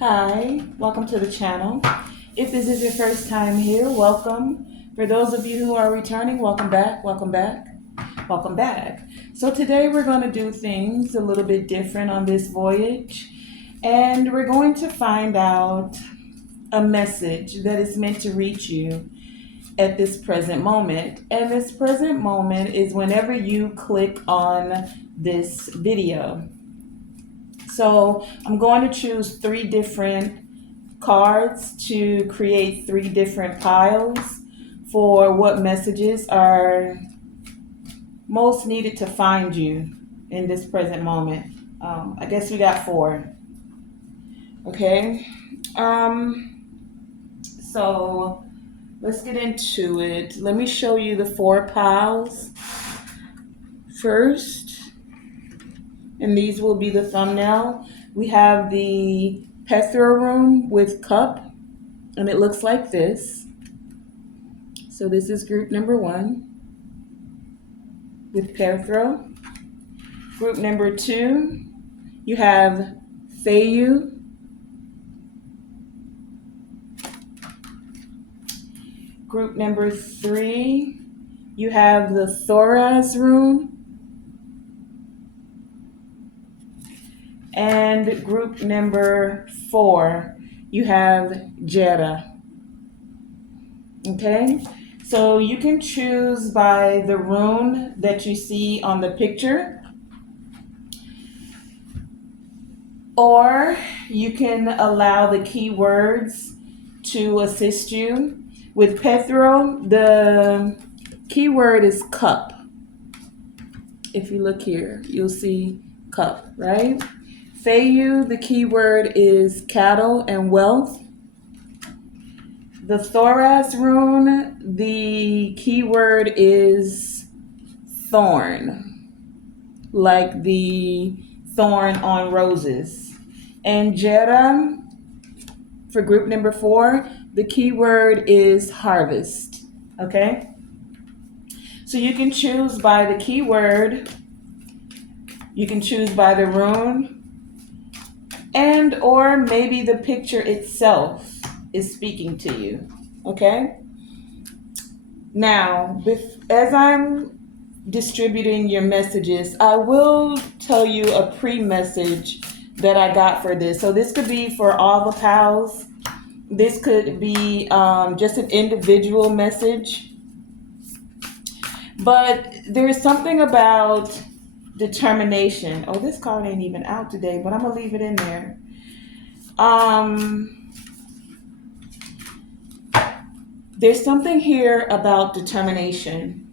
Hi, welcome to the channel. If this is your first time here, welcome. For those of you who are returning, welcome back, welcome back, welcome back. So today we're going to do things a little bit different on this voyage, and we're going to find out a message that is meant to reach you at this present moment. And this present moment is whenever you click on this video. So I'm going to choose 3 different cards to create 3 different piles for what messages are most needed to find you in this present moment. I guess we got 4. Okay. So let's get into it. Let me show you the 4 piles first. And these will be the thumbnail. We have the plethora room with cup, and it looks like this. So this is group number 1 with plethora. Group number 2, you have Feiyu. Group number 3, you have the Thoraz room. And group number 4, you have Jera. Okay, so you can choose by the rune that you see on the picture, or you can allow the keywords to assist you. With Pethro, the keyword is cup. If you look here, you'll see cup, right? Feiyu, the keyword is cattle and wealth. The Thoraz rune, the keyword is thorn, like the thorn on roses. And Jera, for group number 4, the keyword is harvest. Okay? So you can choose by the keyword, you can choose by the rune, and or maybe the picture itself is speaking to you. Okay? Now, as I'm distributing your messages, I will tell you a pre-message that I got for this. So this could be for all the pals. This could be just an individual message. But there is something about determination. Oh, this card ain't even out today, but I'm gonna leave it in there. There's something here about determination.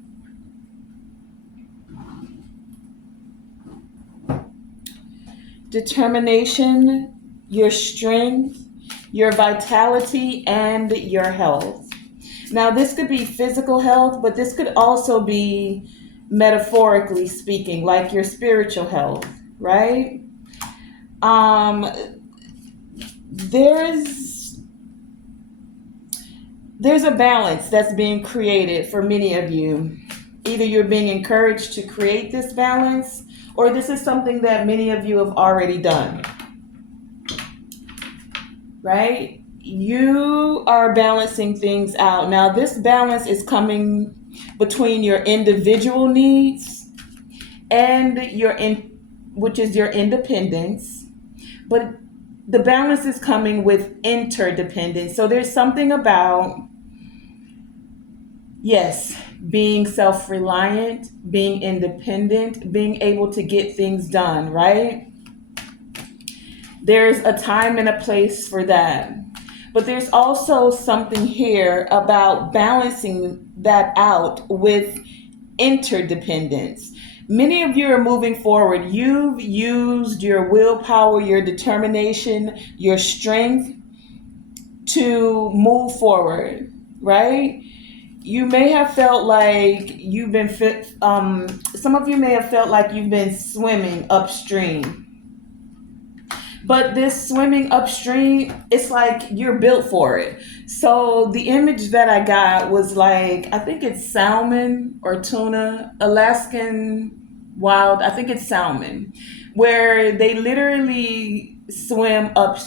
Determination, your strength, your vitality, and your health. Now, this could be physical health, but this could also be metaphorically speaking, like your spiritual health, right? There's a balance that's being created for many of you. Either you're being encouraged to create this balance, or this is something that many of you have already done, right? You are balancing things out. Now, this balance is coming between your individual needs and which is your independence, but the balance is coming with interdependence. So there's something about, yes, being self-reliant, being independent, being able to get things done, right? There's a time and a place for that. But there's also something here about balancing that out with interdependence. Many of you are moving forward. You've used your willpower, your determination, your strength to move forward, right? You may have felt like you've been some of you may have felt like you've been swimming upstream. But this swimming upstream, it's like you're built for it. So the image that I got was like, I think it's salmon or tuna, Alaskan wild, I think it's salmon, where they literally swim up.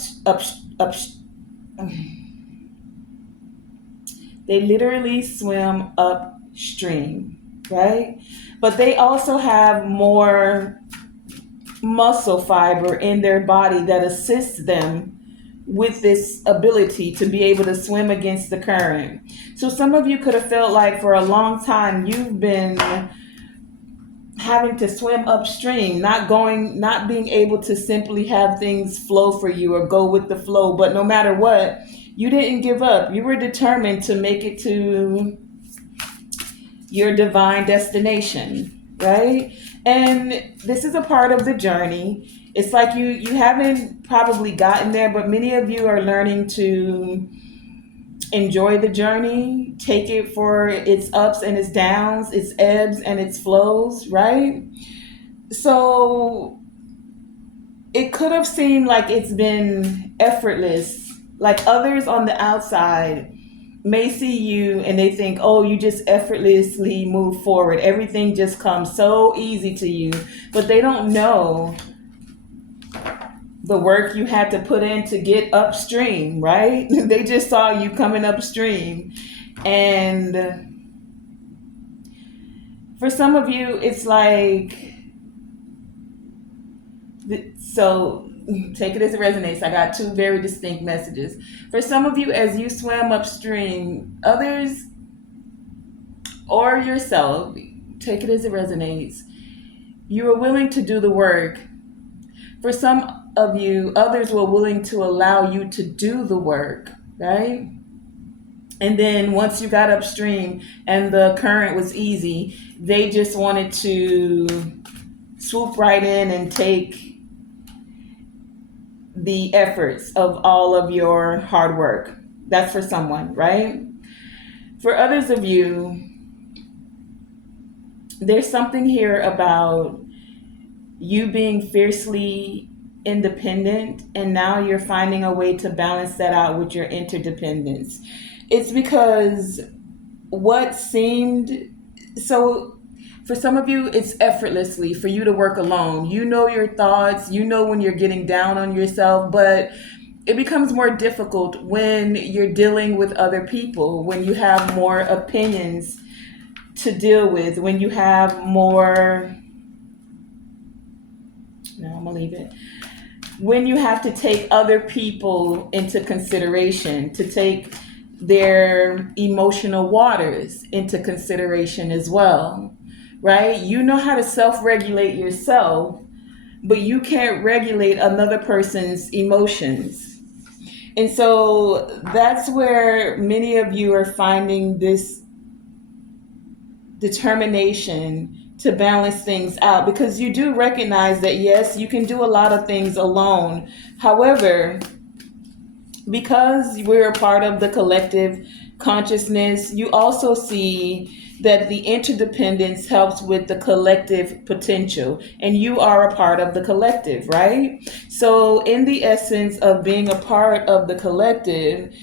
They literally swim upstream, right? But they also have more muscle fiber in their body that assists them with this ability to be able to swim against the current. So some of you could have felt like for a long time you've been having to swim upstream, not being able to simply have things flow for you or go with the flow. But no matter what, you didn't give up. You were determined to make it to your divine destination, right? And this is a part of the journey. It's like you haven't probably gotten there, but many of you are learning to enjoy the journey, take it for its ups and its downs, its ebbs and its flows, right? So it could have seemed like it's been effortless, like others on the outside may see you and they think, oh, you just effortlessly move forward. Everything just comes so easy to you. But they don't know the work you had to put in to get upstream, right? They just saw you coming upstream. And for some of you, it's like, so take it as it resonates. I got two very distinct messages. For some of you, as you swam upstream, others or yourself, take it as it resonates, you were willing to do the work. For some of you, others were willing to allow you to do the work, right? And then once you got upstream and the current was easy, they just wanted to swoop right in and take the efforts of all of your hard work. That's for someone, right? For others of you, there's something here about you being fiercely independent, and now you're finding a way to balance that out with your interdependence. It's because what seemed so for some of you, it's effortlessly for you to work alone. You know your thoughts, you know when you're getting down on yourself, but it becomes more difficult when you're dealing with other people, when you have more opinions to deal with, when you have more, no, I'm gonna leave it. When you have to take other people into consideration, to take their emotional waters into consideration as well, right? You know how to self-regulate yourself, but you can't regulate another person's emotions. And so that's where many of you are finding this determination to balance things out, because you do recognize that yes, you can do a lot of things alone. However, because we're a part of the collective consciousness, you also see that the interdependence helps with the collective potential, and you are a part of the collective, right? So in the essence of being a part of the collective,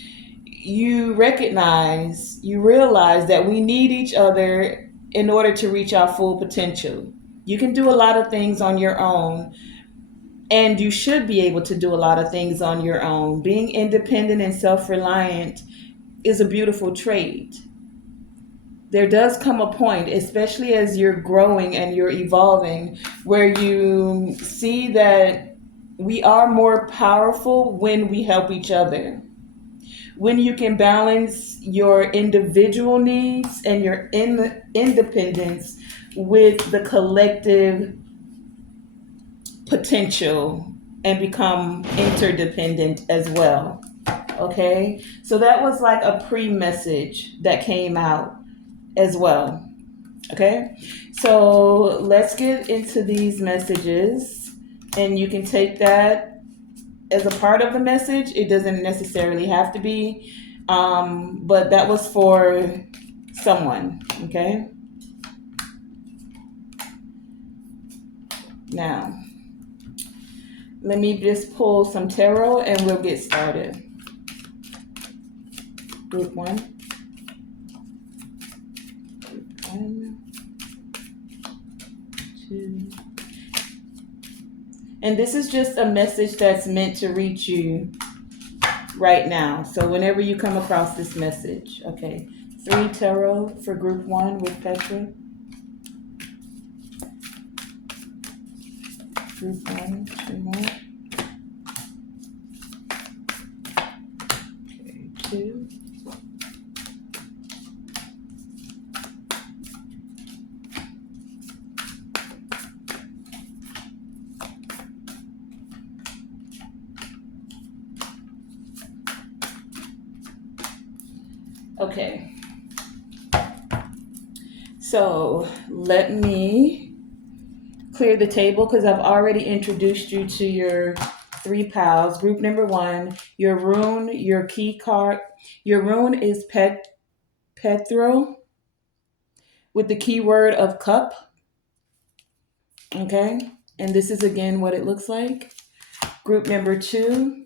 you realize that we need each other in order to reach our full potential. You can do a lot of things on your own, and you should be able to do a lot of things on your own. Being independent and self-reliant is a beautiful trait. There does come a point, especially as you're growing and you're evolving, where you see that we are more powerful when we help each other. When you can balance your individual needs and your independence with the collective potential and become interdependent as well. Okay, so that was like a pre-message that came out as well. Okay, so let's get into these messages, and you can take that as a part of the message. It doesn't necessarily have to be, but that was for someone. Okay, now let me just pull some tarot and we'll get started. Group one. Group 1, 2, And this is just a message that's meant to reach you right now. So whenever you come across this message, okay. 3 tarot for group 1 with Petra. Group 1, 2 more. Okay, 2. Okay. So let me clear the table because I've already introduced you to your 3 pals. Group number 1, your rune, your key card. Your rune is Petro with the keyword of cup. Okay. And this is again what it looks like. Group number 2,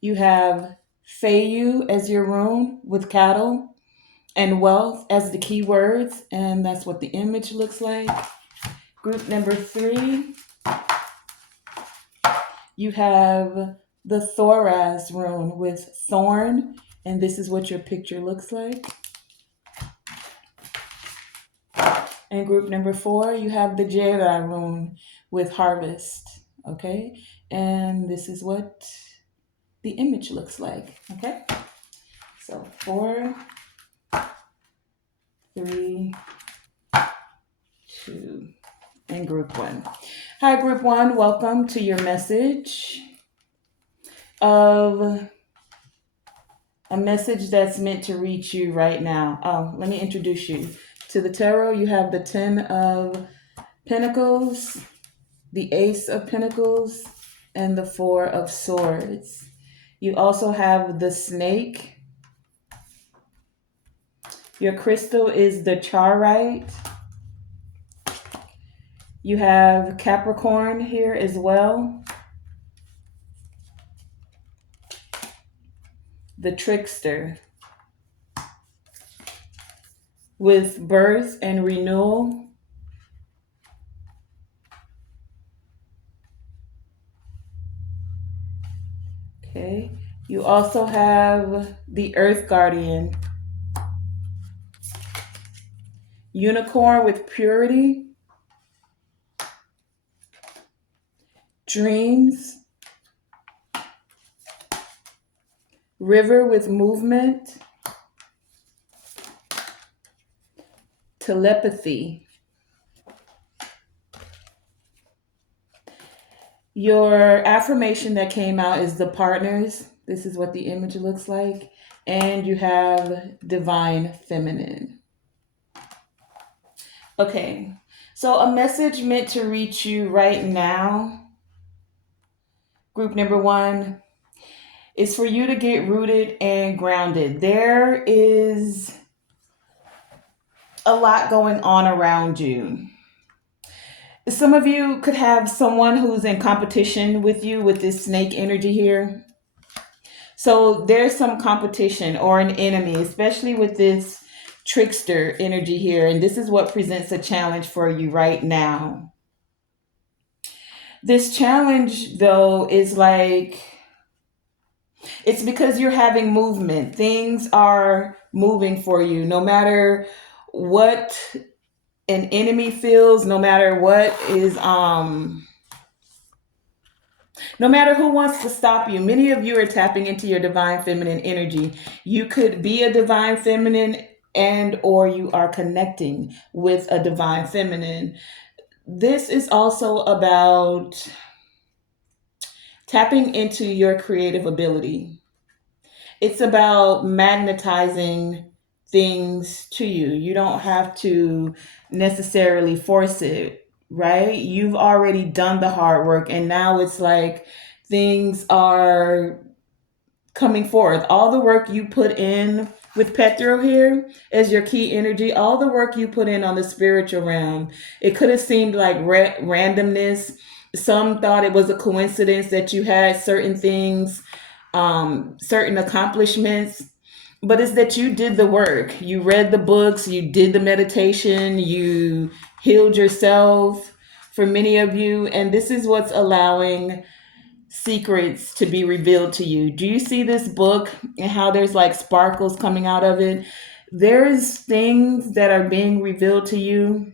you have Feiyu as your rune with cattle and wealth as the key words, and that's what the image looks like. Group number 3, you have the Thoraz rune with thorn, and this is what your picture looks like. And group number 4, you have the Jedi rune with harvest, okay? And this is what the image looks like, okay? So 4, 3, 2, and group 1. Hi, group 1. Welcome to your message of a message that's meant to reach you right now. Oh, let me introduce you. To the tarot, you have the 10 of Pentacles, the Ace of Pentacles, and the 4 of Swords. You also have the Snake. Your crystal is the Charite. You have Capricorn here as well. The Trickster with birth and renewal. Okay. You also have the Earth Guardian. Unicorn with purity. Dreams. River with movement. Telepathy. Your affirmation that came out is the partners. This is what the image looks like. And you have divine feminine. Okay, so a message meant to reach you right now. Group number 1 is for you to get rooted and grounded. There is a lot going on around you. Some of you could have someone who's in competition with you with this snake energy here. So there's some competition or an enemy, especially with this trickster energy here. And this is what presents a challenge for you right now. This challenge, though, is like, it's because you're having movement. Things are moving for you, no matter what an enemy feels, no matter what is, no matter who wants to stop you. Many of you are tapping into your divine feminine energy. You could be a divine feminine and or you are connecting with a divine feminine. This is also about tapping into your creative ability. It's about magnetizing things to you. You don't have to necessarily force it, right? You've already done the hard work, and now it's like things are coming forth. All the work you put in with Petro here as your key energy, all the work you put in on the spiritual realm, it could have seemed like randomness. Some thought it was a coincidence that you had certain things, certain accomplishments, but it's that you did the work. You read the books, you did the meditation, you healed yourself for many of you, and this is what's allowing secrets to be revealed to you. Do you see this book and how there's like sparkles coming out of it? There's things that are being revealed to you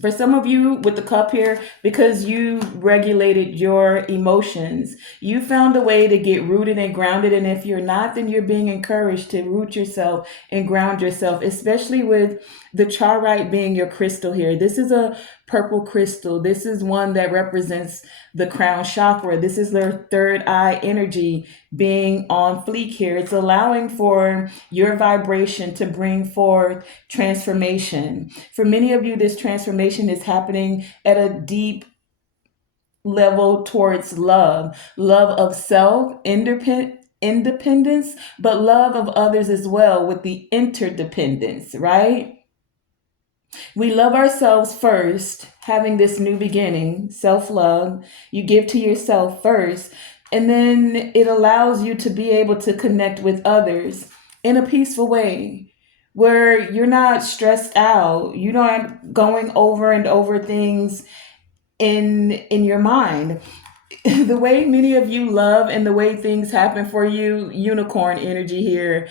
for some of you with the cup here, because you regulated your emotions, you found a way to get rooted and grounded. And if you're not, then you're being encouraged to root yourself and ground yourself, especially with the charite being your crystal here. This is a purple crystal. This is one that represents the crown chakra. This is their third eye energy being on fleek here. It's allowing for your vibration to bring forth transformation. For many of you, this transformation is happening at a deep level towards love, love of self, independence, but love of others as well with the interdependence, right? We love ourselves first, having this new beginning, self love. You give to yourself first, and then it allows you to be able to connect with others in a peaceful way where you're not stressed out. You're not going over and over things in your mind. The way many of you love and the way things happen for you, unicorn energy here,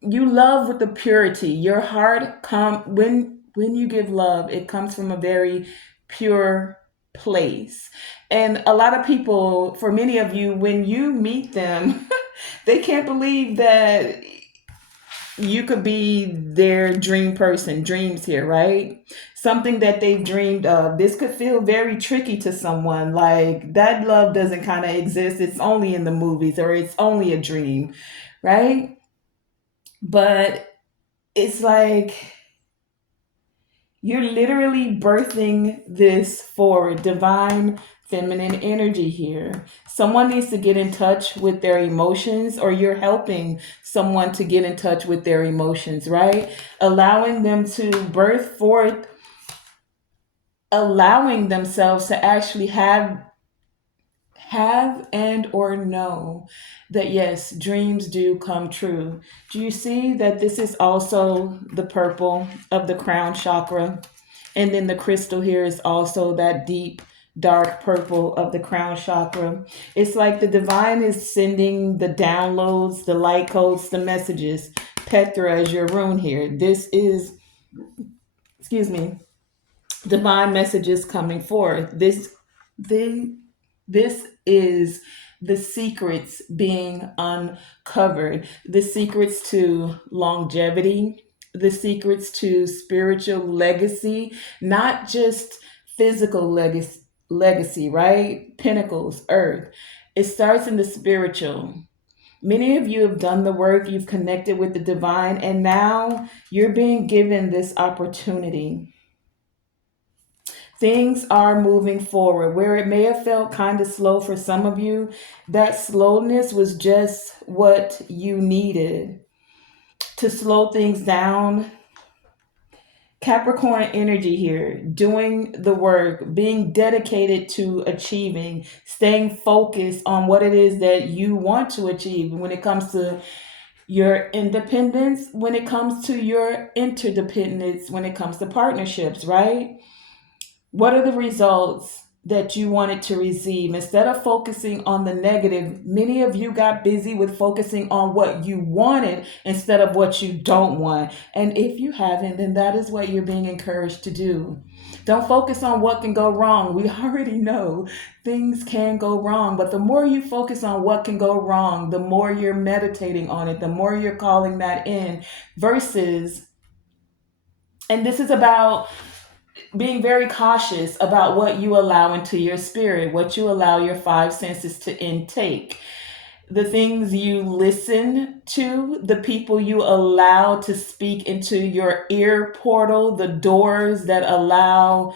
you love with the purity. Your heart when you give love, it comes from a very pure place. And a lot of people, for many of you, when you meet them, they can't believe that you could be their dream person, dreams here, right? Something that they've dreamed of. This could feel very tricky to someone. Like that love doesn't kind of exist. It's only in the movies or it's only a dream, right? But it's like you're literally birthing this forward, divine feminine energy here. Someone needs to get in touch with their emotions, or you're helping someone to get in touch with their emotions, right? Allowing them to birth forth, allowing themselves to actually have and or know that yes, dreams do come true. Do you see that this is also the purple of the crown chakra? And then the crystal here is also that deep dark purple of the crown chakra. It's like the divine is sending the downloads, the light codes, the messages. Petra is your rune here. This is, excuse me, divine messages coming forth. This is the secrets being uncovered, the secrets to longevity, the secrets to spiritual legacy, not just physical legacy, right? Pentacles, earth. It starts in the spiritual. Many of you have done the work, you've connected with the divine, and now you're being given this opportunity. Things are moving forward. Where it may have felt kind of slow for some of you, that slowness was just what you needed to slow things down. Capricorn energy here, doing the work, being dedicated to achieving, staying focused on what it is that you want to achieve when it comes to your independence, when it comes to your interdependence, when it comes to partnerships, right? What are the results that you wanted to receive? Instead of focusing on the negative, many of you got busy with focusing on what you wanted instead of what you don't want. And if you haven't, then that is what you're being encouraged to do. Don't focus on what can go wrong. We already know things can go wrong, but the more you focus on what can go wrong, the more you're meditating on it, the more you're calling that in, versus, and this is about being very cautious about what you allow into your spirit, what you allow your five senses to intake, the things you listen to, the people you allow to speak into your ear portal, the doors that allow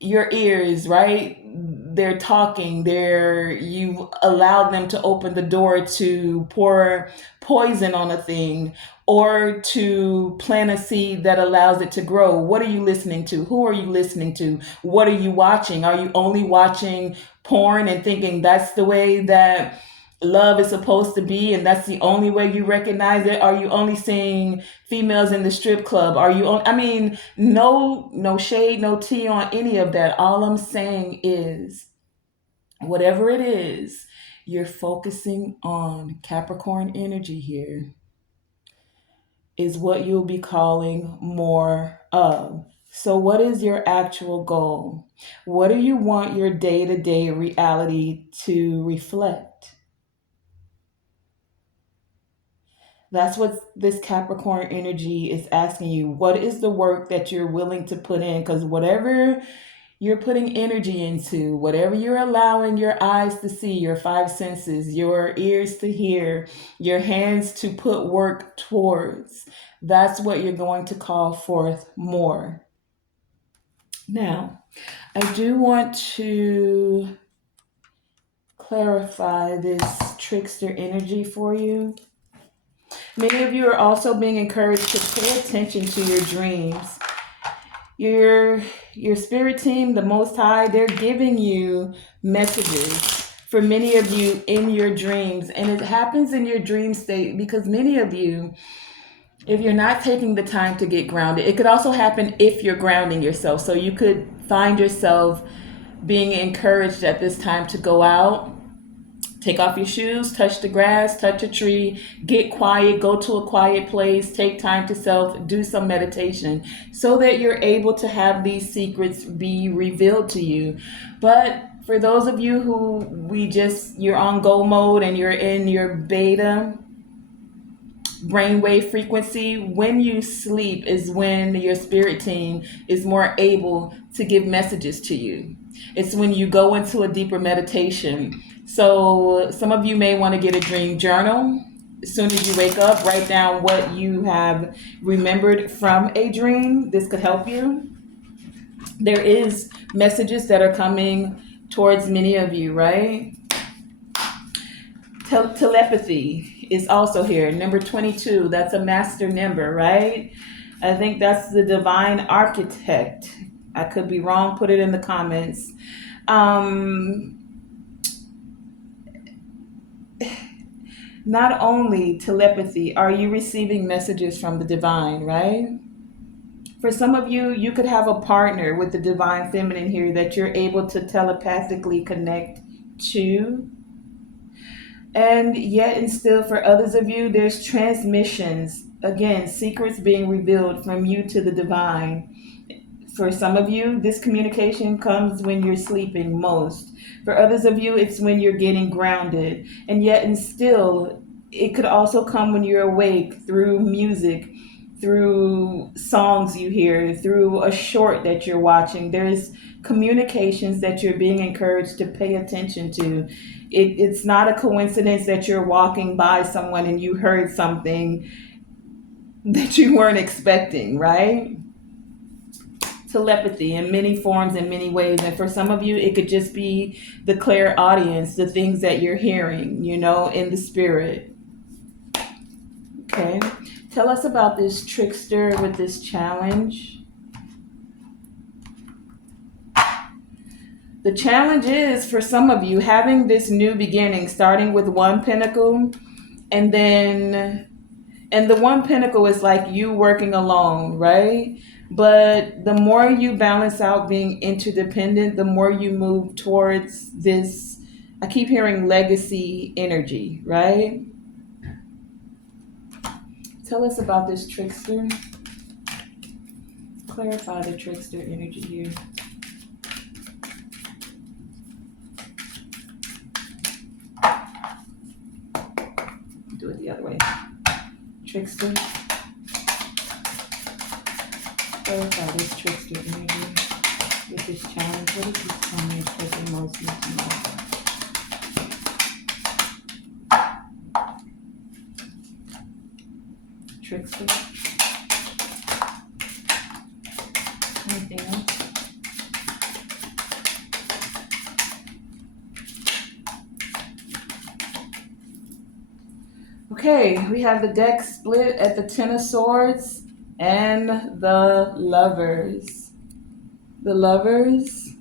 your ears, right? They're talking, you allow them to open the door to pour poison on a thing or to plant a seed that allows it to grow. What are you listening to? Who are you listening to? What are you watching? Are you only watching porn and thinking that's the way that love is supposed to be, and that's the only way you recognize it? Are you only seeing females in the strip club? Are you I mean, no shade, no tea on any of that. All I'm saying is, whatever it is you're focusing on, Capricorn energy here, is what you'll be calling more of. So, what is your actual goal? What do you want your day to day reality to reflect? That's what this Capricorn energy is asking you. What is the work that you're willing to put in? Because whatever you're putting energy into, whatever you're allowing your eyes to see, your five senses, your ears to hear, your hands to put work towards, that's what you're going to call forth more. Now, I do want to clarify this trickster energy for you. Many of you are also being encouraged to pay attention to your dreams. Your your spirit team, the Most High, they're giving you messages for many of you in your dreams, and it happens in your dream state because many of you, if you're not taking the time to get grounded, it could also happen if you're grounding yourself. So you could find yourself being encouraged at this time to go out. Take off your shoes, touch the grass, touch a tree, get quiet, go to a quiet place, take time to self, do some meditation so that you're able to have these secrets be revealed to you. But for those of you who you're on go mode and you're in your beta brainwave frequency, when you sleep is when your spirit team is more able to give messages to you. It's when you go into a deeper meditation. So some of you may want to get a dream journal. As soon as you wake up, write down what you have remembered from a dream. This could help you. There is messages that are coming towards many of you, right? Telepathy is also here. Number 22, that's a master number, right? I think that's the divine architect. I could be wrong, put it in the comments. Um, Not only telepathy, are you receiving messages from the divine, right? For some of you, you could have a partner with the divine feminine here that you're able to telepathically connect to. And yet, and still, for others of you, there's transmissions. Again, secrets being revealed from you to the divine. For some of you, this communication comes when you're sleeping most. For others of you, it's when you're getting grounded. And yet, and still, it could also come when you're awake through music, through songs you hear, through a short that you're watching. There's communications that you're being encouraged to pay attention to. It's not a coincidence that you're walking by someone and you heard something that you weren't expecting, right? Telepathy in many forms, in many ways. And for some of you, it could just be the clairaudience, the things that you're hearing, in the spirit. Okay. Tell us about this trickster with this challenge. The challenge is, for some of you, having this new beginning, starting with one pentacle, and the one pentacle is like you working alone, right? But the more you balance out being interdependent, the more you move towards this, I keep hearing legacy energy, right? Tell us about this trickster. Clarify the trickster energy here. Do it the other way. Trickster. Clarify this trickster energy with this challenge. What is this telling me taking most of trickster? Anything else? Okay, we have the deck split at the Ten of Swords and the Lovers. The Lovers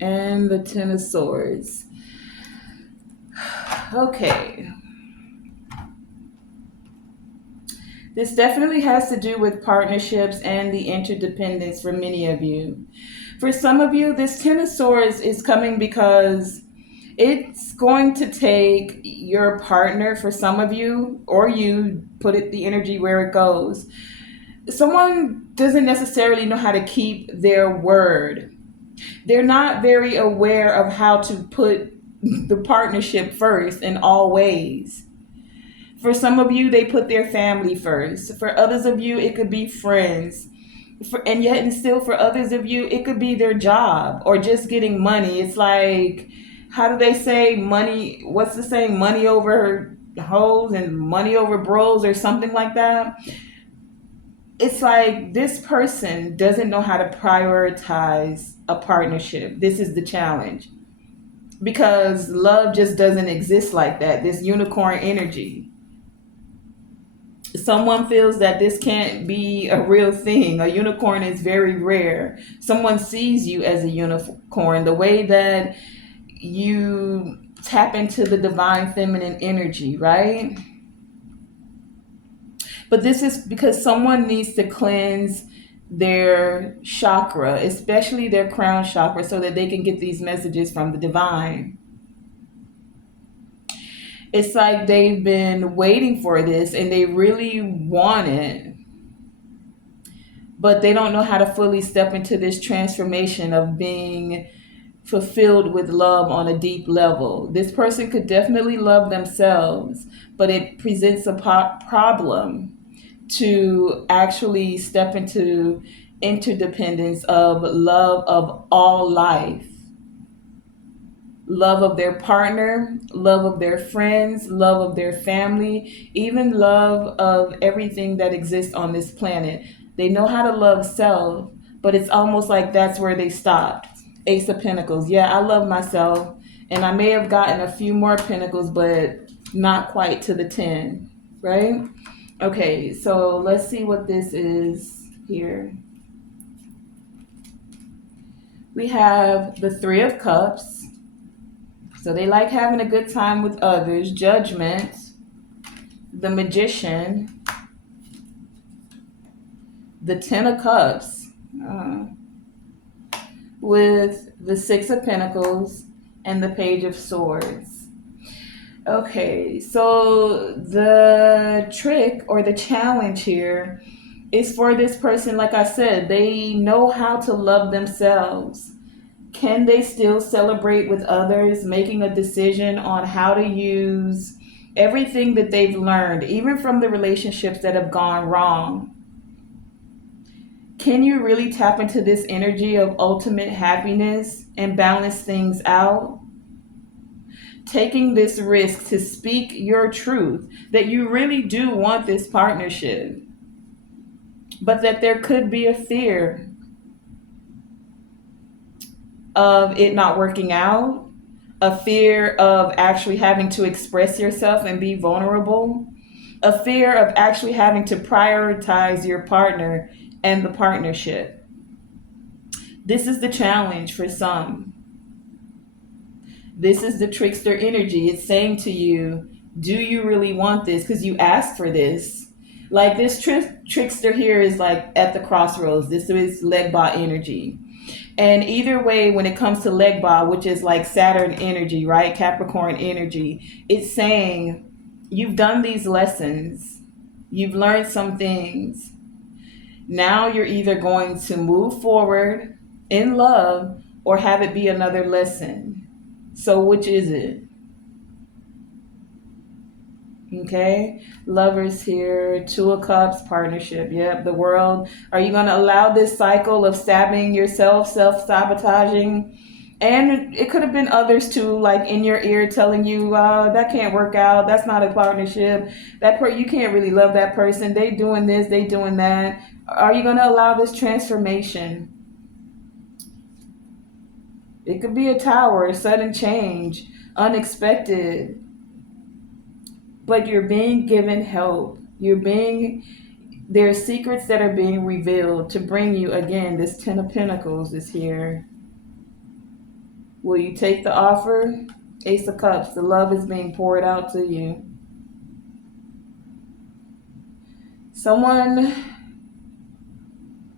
and the Ten of Swords. Okay. This definitely has to do with partnerships and the interdependence for many of you. For some of you, this Ten of Swords is coming because it's going to take your partner, for some of you, or you put it the energy where it goes. Someone doesn't necessarily know how to keep their word. They're not very aware of how to put the partnership first in all ways. For some of you, they put their family first. For others of you, it could be friends. And yet, and still, for others of you, it could be their job or just getting money. It's like, how do they say money? What's the saying? Money over hoes and money over bros or something like that. It's like this person doesn't know how to prioritize a partnership. This is the challenge because love just doesn't exist like that. This unicorn energy. Someone feels that this can't be a real thing. A unicorn is very rare. Someone sees you as a unicorn. The way that you tap into the divine feminine energy, right? But this is because someone needs to cleanse their chakra, especially their crown chakra, so that they can get these messages from the divine. It's like they've been waiting for this and they really want it, but they don't know how to fully step into this transformation of being fulfilled with love on a deep level. This person could definitely love themselves, but it presents a problem to actually step into interdependence of love of all life, love of their partner, love of their friends, love of their family, even love of everything that exists on this planet. They know how to love self, but it's almost like that's where they stopped. Ace of Pentacles. Yeah, I love myself, and I may have gotten a few more pentacles, but not quite to the 10, right? Okay, so let's see what this is here. We have the Three of Cups. So they like having a good time with others. Judgment, the Magician, the Ten of Cups, with the Six of Pentacles and the Page of Swords. Okay, so the trick or the challenge here is for this person, like I said, they know how to love themselves. Can they still celebrate with others, making a decision on how to use everything that they've learned, even from the relationships that have gone wrong? Can you really tap into this energy of ultimate happiness and balance things out? Taking this risk to speak your truth, that you really do want this partnership, but that there could be a fear of it not working out, a fear of actually having to express yourself and be vulnerable, a fear of actually having to prioritize your partner and the partnership. This is the challenge for some. This is the trickster energy. It's saying to you, do you really want this? Because you asked for this. Like this trickster here is like at the crossroads. This is Legba energy. And either way, when it comes to Legba, which is like Saturn energy, right? Capricorn energy, it's saying you've done these lessons. You've learned some things. Now you're either going to move forward in love or have it be another lesson. So which is it? Okay, lovers here, Two of Cups, partnership. Yep, the World. Are you going to allow this cycle of stabbing yourself, self-sabotaging? And it could have been others too, like in your ear telling you, that can't work out. That's not a partnership. You can't really love that person. They doing this, they doing that. Are you going to allow this transformation? It could be a tower, a sudden change, unexpected, but you're being given help. There are secrets that are being revealed to bring you, again, this Ten of Pentacles is here. Will you take the offer? Ace of Cups. The love is being poured out to you. Someone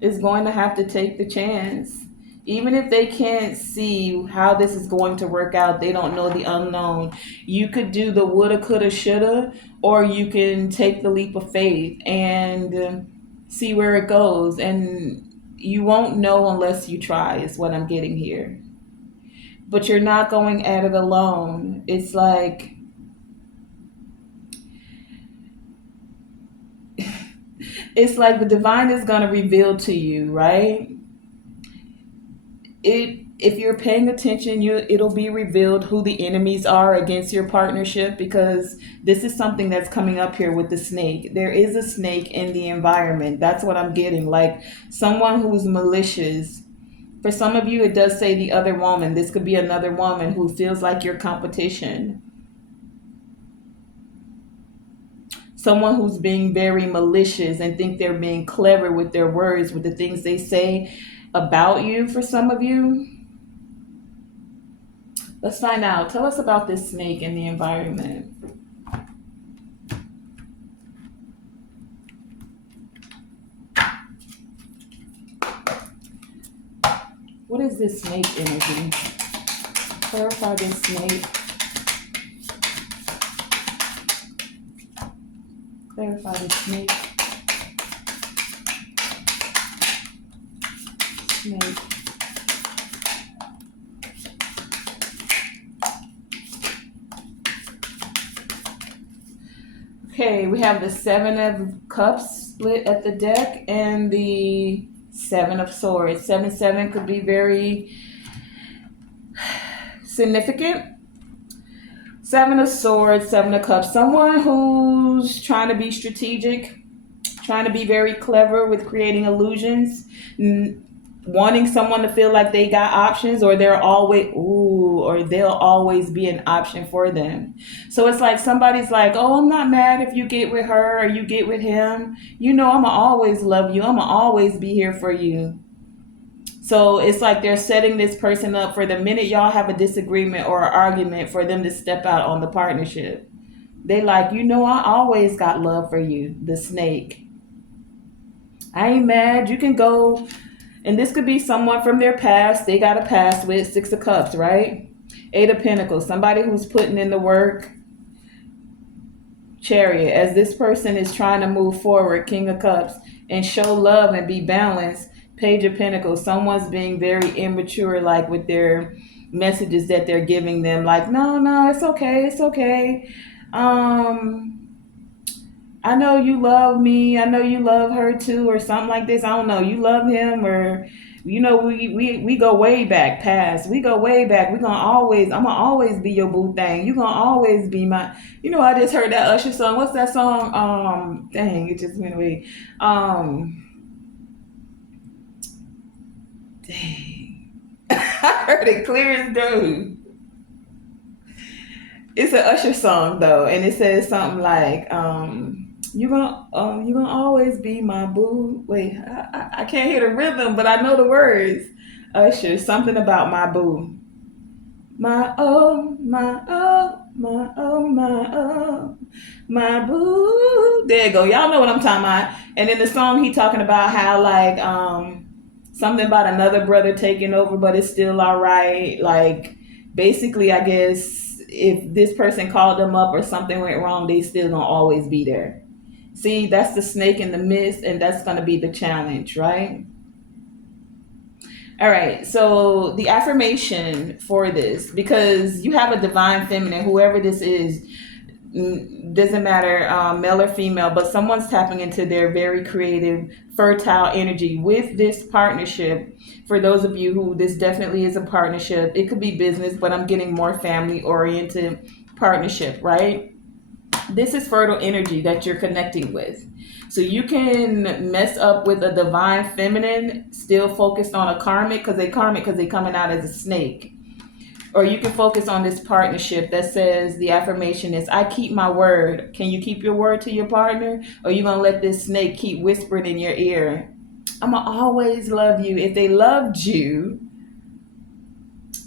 is going to have to take the chance. Even if they can't see how this is going to work out, they don't know the unknown. You could do the woulda, coulda, shoulda, or you can take the leap of faith and see where it goes. And you won't know unless you try, is what I'm getting here. But you're not going at it alone. It's like the divine is going to reveal to you, right? If you're paying attention, it'll be revealed who the enemies are against your partnership, because this is something that's coming up here with the snake. There is a snake in the environment. That's what I'm getting. Like someone who's malicious. For some of you, it does say the other woman. This could be another woman who feels like your competition. Someone who's being very malicious and think they're being clever with their words, with the things they say about you. For some of you, let's find out. Tell us about this snake in the environment. What is this snake energy? Clarify this snake. Clarify this snake. Snake. Okay, we have the Seven of Cups split at the deck and the Seven of Swords. 7-7 could be very significant. Seven of Swords, Seven of Cups. Someone who's trying to be strategic, trying to be very clever with creating illusions, wanting someone to feel like they got options, or they'll always be an option for them. So it's like somebody's like, oh, I'm not mad if you get with her or you get with him. You know, I'm gonna always love you. I'm gonna always be here for you. So it's like they're setting this person up for the minute y'all have a disagreement or an argument, for them to step out on the partnership. They like, you know, I always got love for you, the snake. I ain't mad. You can go. And this could be someone from their past. They got a past with 6 of Cups, right? 8 of Pentacles. Somebody who's putting in the work. Chariot. As this person is trying to move forward, King of Cups, and show love and be balanced. Page of Pentacles. Someone's being very immature, like with their messages that they're giving them. Like, no, it's okay. It's okay. I know you love me. I know you love her too, or something like this. I don't know. You love him, or you know, we go way back past. We go way back. I'm gonna always be your boo thing. You gonna always be my. You know, I just heard that Usher song. What's that song? Dang, it just went away. Dang, I heard it clear as day. It's an Usher song though, and it says something like, you gonna always be my boo. Wait, I can't hear the rhythm, but I know the words. Usher, something about my boo. My oh, my oh, my oh, my oh, my boo. There you go. Y'all know what I'm talking about. And in the song, he talking about how like something about another brother taking over, but it's still all right. Like basically, I guess if this person called them up or something went wrong, they still gonna always be there. See, that's the snake in the mist, and that's gonna be the challenge, right? All right, so the affirmation for this, because you have a divine feminine, whoever this is, doesn't matter, male or female, but someone's tapping into their very creative, fertile energy with this partnership. For those of you who this definitely is a partnership, it could be business, but I'm getting more family oriented partnership, right? This is fertile energy that you're connecting with. So you can mess up with a divine feminine, still focused on a karmic, because they coming out as a snake. Or you can focus on this partnership that says the affirmation is, I keep my word. Can you keep your word to your partner? Or you gonna let this snake keep whispering in your ear, I'm gonna always love you. If they loved you,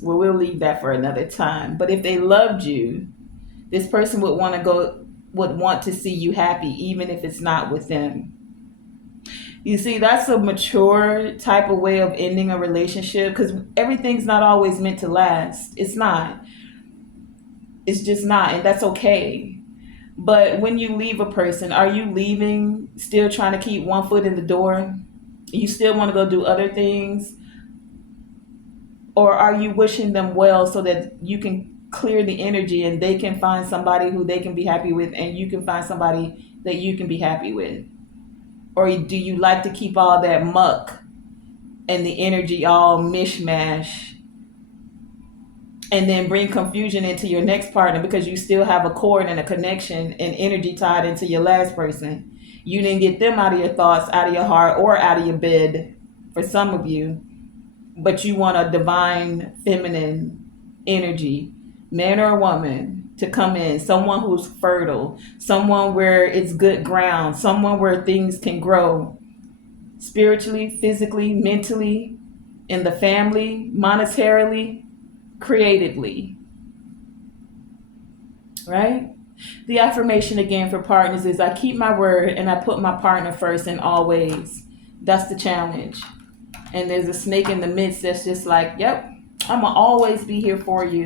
Well, we'll leave that for another time. But if they loved you, this person would want to see you happy, even if it's not with them. You see, that's a mature type of way of ending a relationship, because everything's not always meant to last. It's not. It's just not, and that's okay. But when you leave a person, are you leaving still trying to keep one foot in the door? You still want to go do other things? Or are you wishing them well so that you can clear the energy and they can find somebody who they can be happy with, and you can find somebody that you can be happy with? Or do you like to keep all that muck and the energy all mishmash and then bring confusion into your next partner because you still have a cord and a connection and energy tied into your last person? You didn't get them out of your thoughts, out of your heart, or out of your bed for some of you, but you want a divine feminine energy, man or woman, to come in, someone who's fertile, someone where it's good ground, someone where things can grow spiritually, physically, mentally, in the family, monetarily, creatively, right? The affirmation again for partners is I keep my word and I put my partner first in all ways. That's the challenge. And there's a snake in the midst that's just like, yep, I'm gonna always be here for you.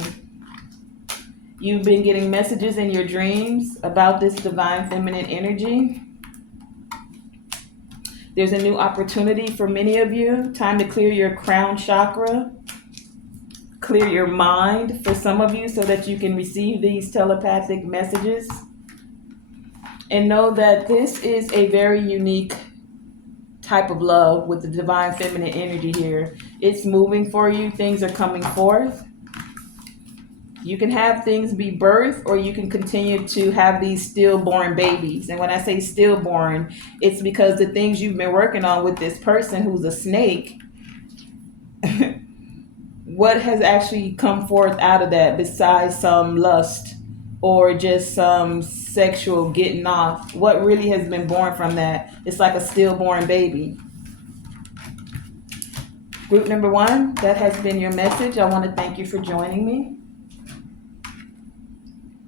You've been getting messages in your dreams about this divine feminine energy. There's a new opportunity for many of you. Time to clear your crown chakra. Clear your mind for some of you so that you can receive these telepathic messages. And know that this is a very unique type of love with the divine feminine energy here. It's moving for you. Things are coming forth. You can have things be birthed, or you can continue to have these stillborn babies. And when I say stillborn, it's because the things you've been working on with this person who's a snake, what has actually come forth out of that besides some lust or just some sexual getting off? What really has been born from that? It's like a stillborn baby. Group number 1, that has been your message. I want to thank you for joining me.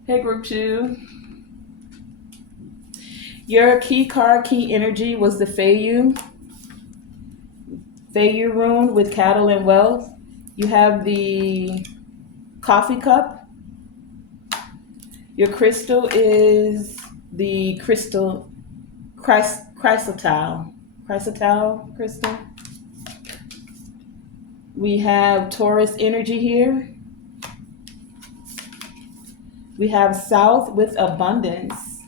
Hey, group 2. Your key card, key energy was the Feiyu rune with cattle and wealth. You have the coffee cup. Your crystal is the crystal chrysotile crystal. We have Taurus energy here. We have South with abundance.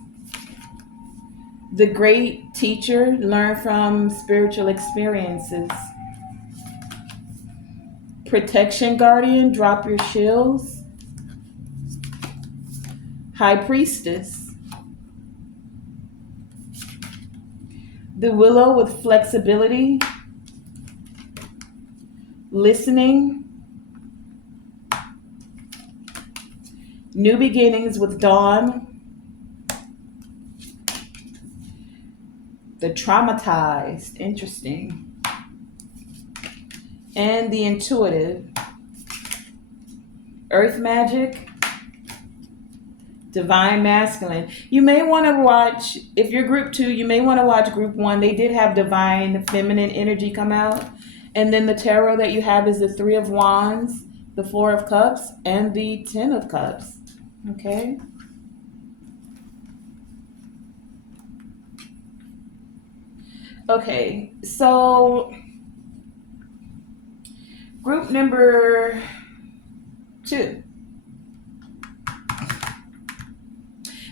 The great teacher, learn from spiritual experiences. Protection guardian, drop your shields. High priestess. The willow with flexibility. Listening. New beginnings with dawn. The traumatized, interesting. And the intuitive. Earth magic. Divine masculine. You may want to watch, if you're group 2, you may want to watch group 1. They did have divine feminine energy come out. And then the tarot that you have is the 3 of Wands, the 4 of Cups, and the 10 of Cups. Okay. Okay, so group number 2.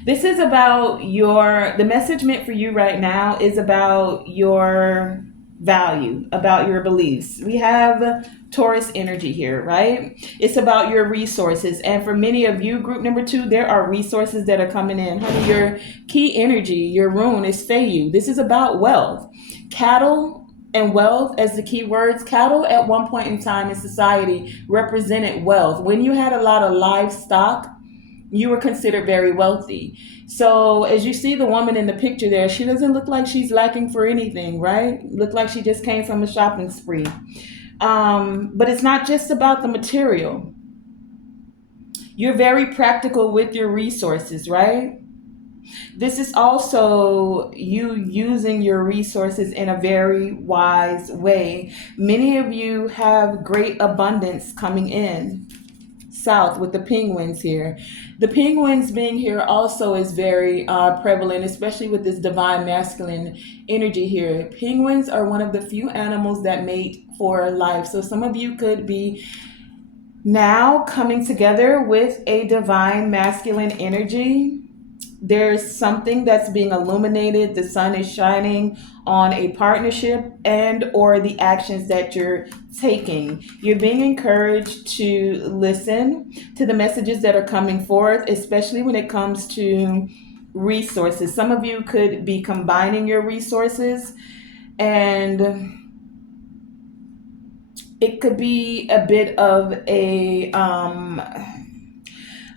This is about the message meant for you right now is about your value, about your beliefs. We have Taurus energy here, right? It's about your resources. And for many of you, group number 2, there are resources that are coming in. Honey, your key energy, your rune is Feiyu. This is about wealth. Cattle and wealth as the key words. Cattle at one point in time in society represented wealth. When you had a lot of livestock, you were considered very wealthy. So as you see the woman in the picture there, she doesn't look like she's lacking for anything, right? Look like she just came from a shopping spree. But it's not just about the material. You're very practical with your resources, right? This is also you using your resources in a very wise way. Many of you have great abundance coming in south with the penguins here. The penguins being here also is very prevalent, especially with this divine masculine energy here. Penguins are one of the few animals that mate for life. So some of you could be now coming together with a divine masculine energy. There's something that's being illuminated. The sun is shining on a partnership and or the actions that you're taking. You're being encouraged to listen to the messages that are coming forth, especially when it comes to resources. Some of you could be combining your resources, and it could be a bit of a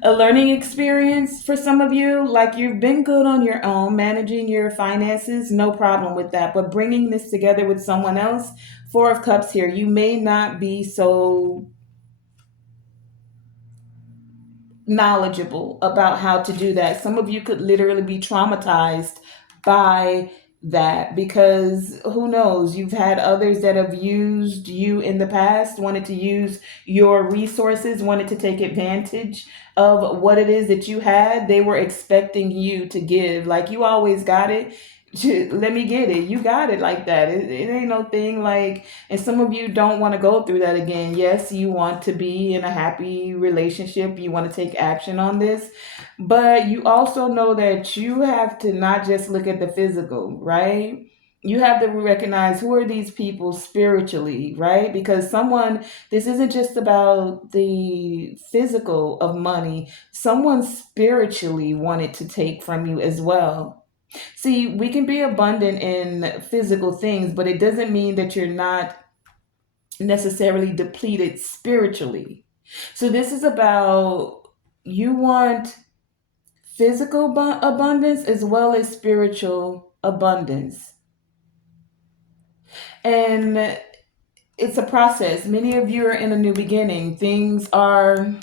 learning experience for some of you. Like, you've been good on your own managing your finances, no problem with that, but bringing this together with someone else. Four of Cups here, you may not be so knowledgeable about how to do that. Some of you could literally be traumatized by that, because who knows, you've had others that have used you in the past, wanted to use your resources, wanted to take advantage of what it is that you had. They were expecting you to give, like, you always got it. Let me get it. You got it like that. It ain't no thing like, and some of you don't want to go through that again. Yes, you want to be in a happy relationship. You want to take action on this. But you also know that you have to not just look at the physical, right? You have to recognize who are these people spiritually, right? Because someone, this isn't just about the physical of money. Someone spiritually wanted to take from you as well. See, we can be abundant in physical things, but it doesn't mean that you're not necessarily depleted spiritually. So this is about, you want physical abundance as well as spiritual abundance. And it's a process. Many of you are in a new beginning. Things are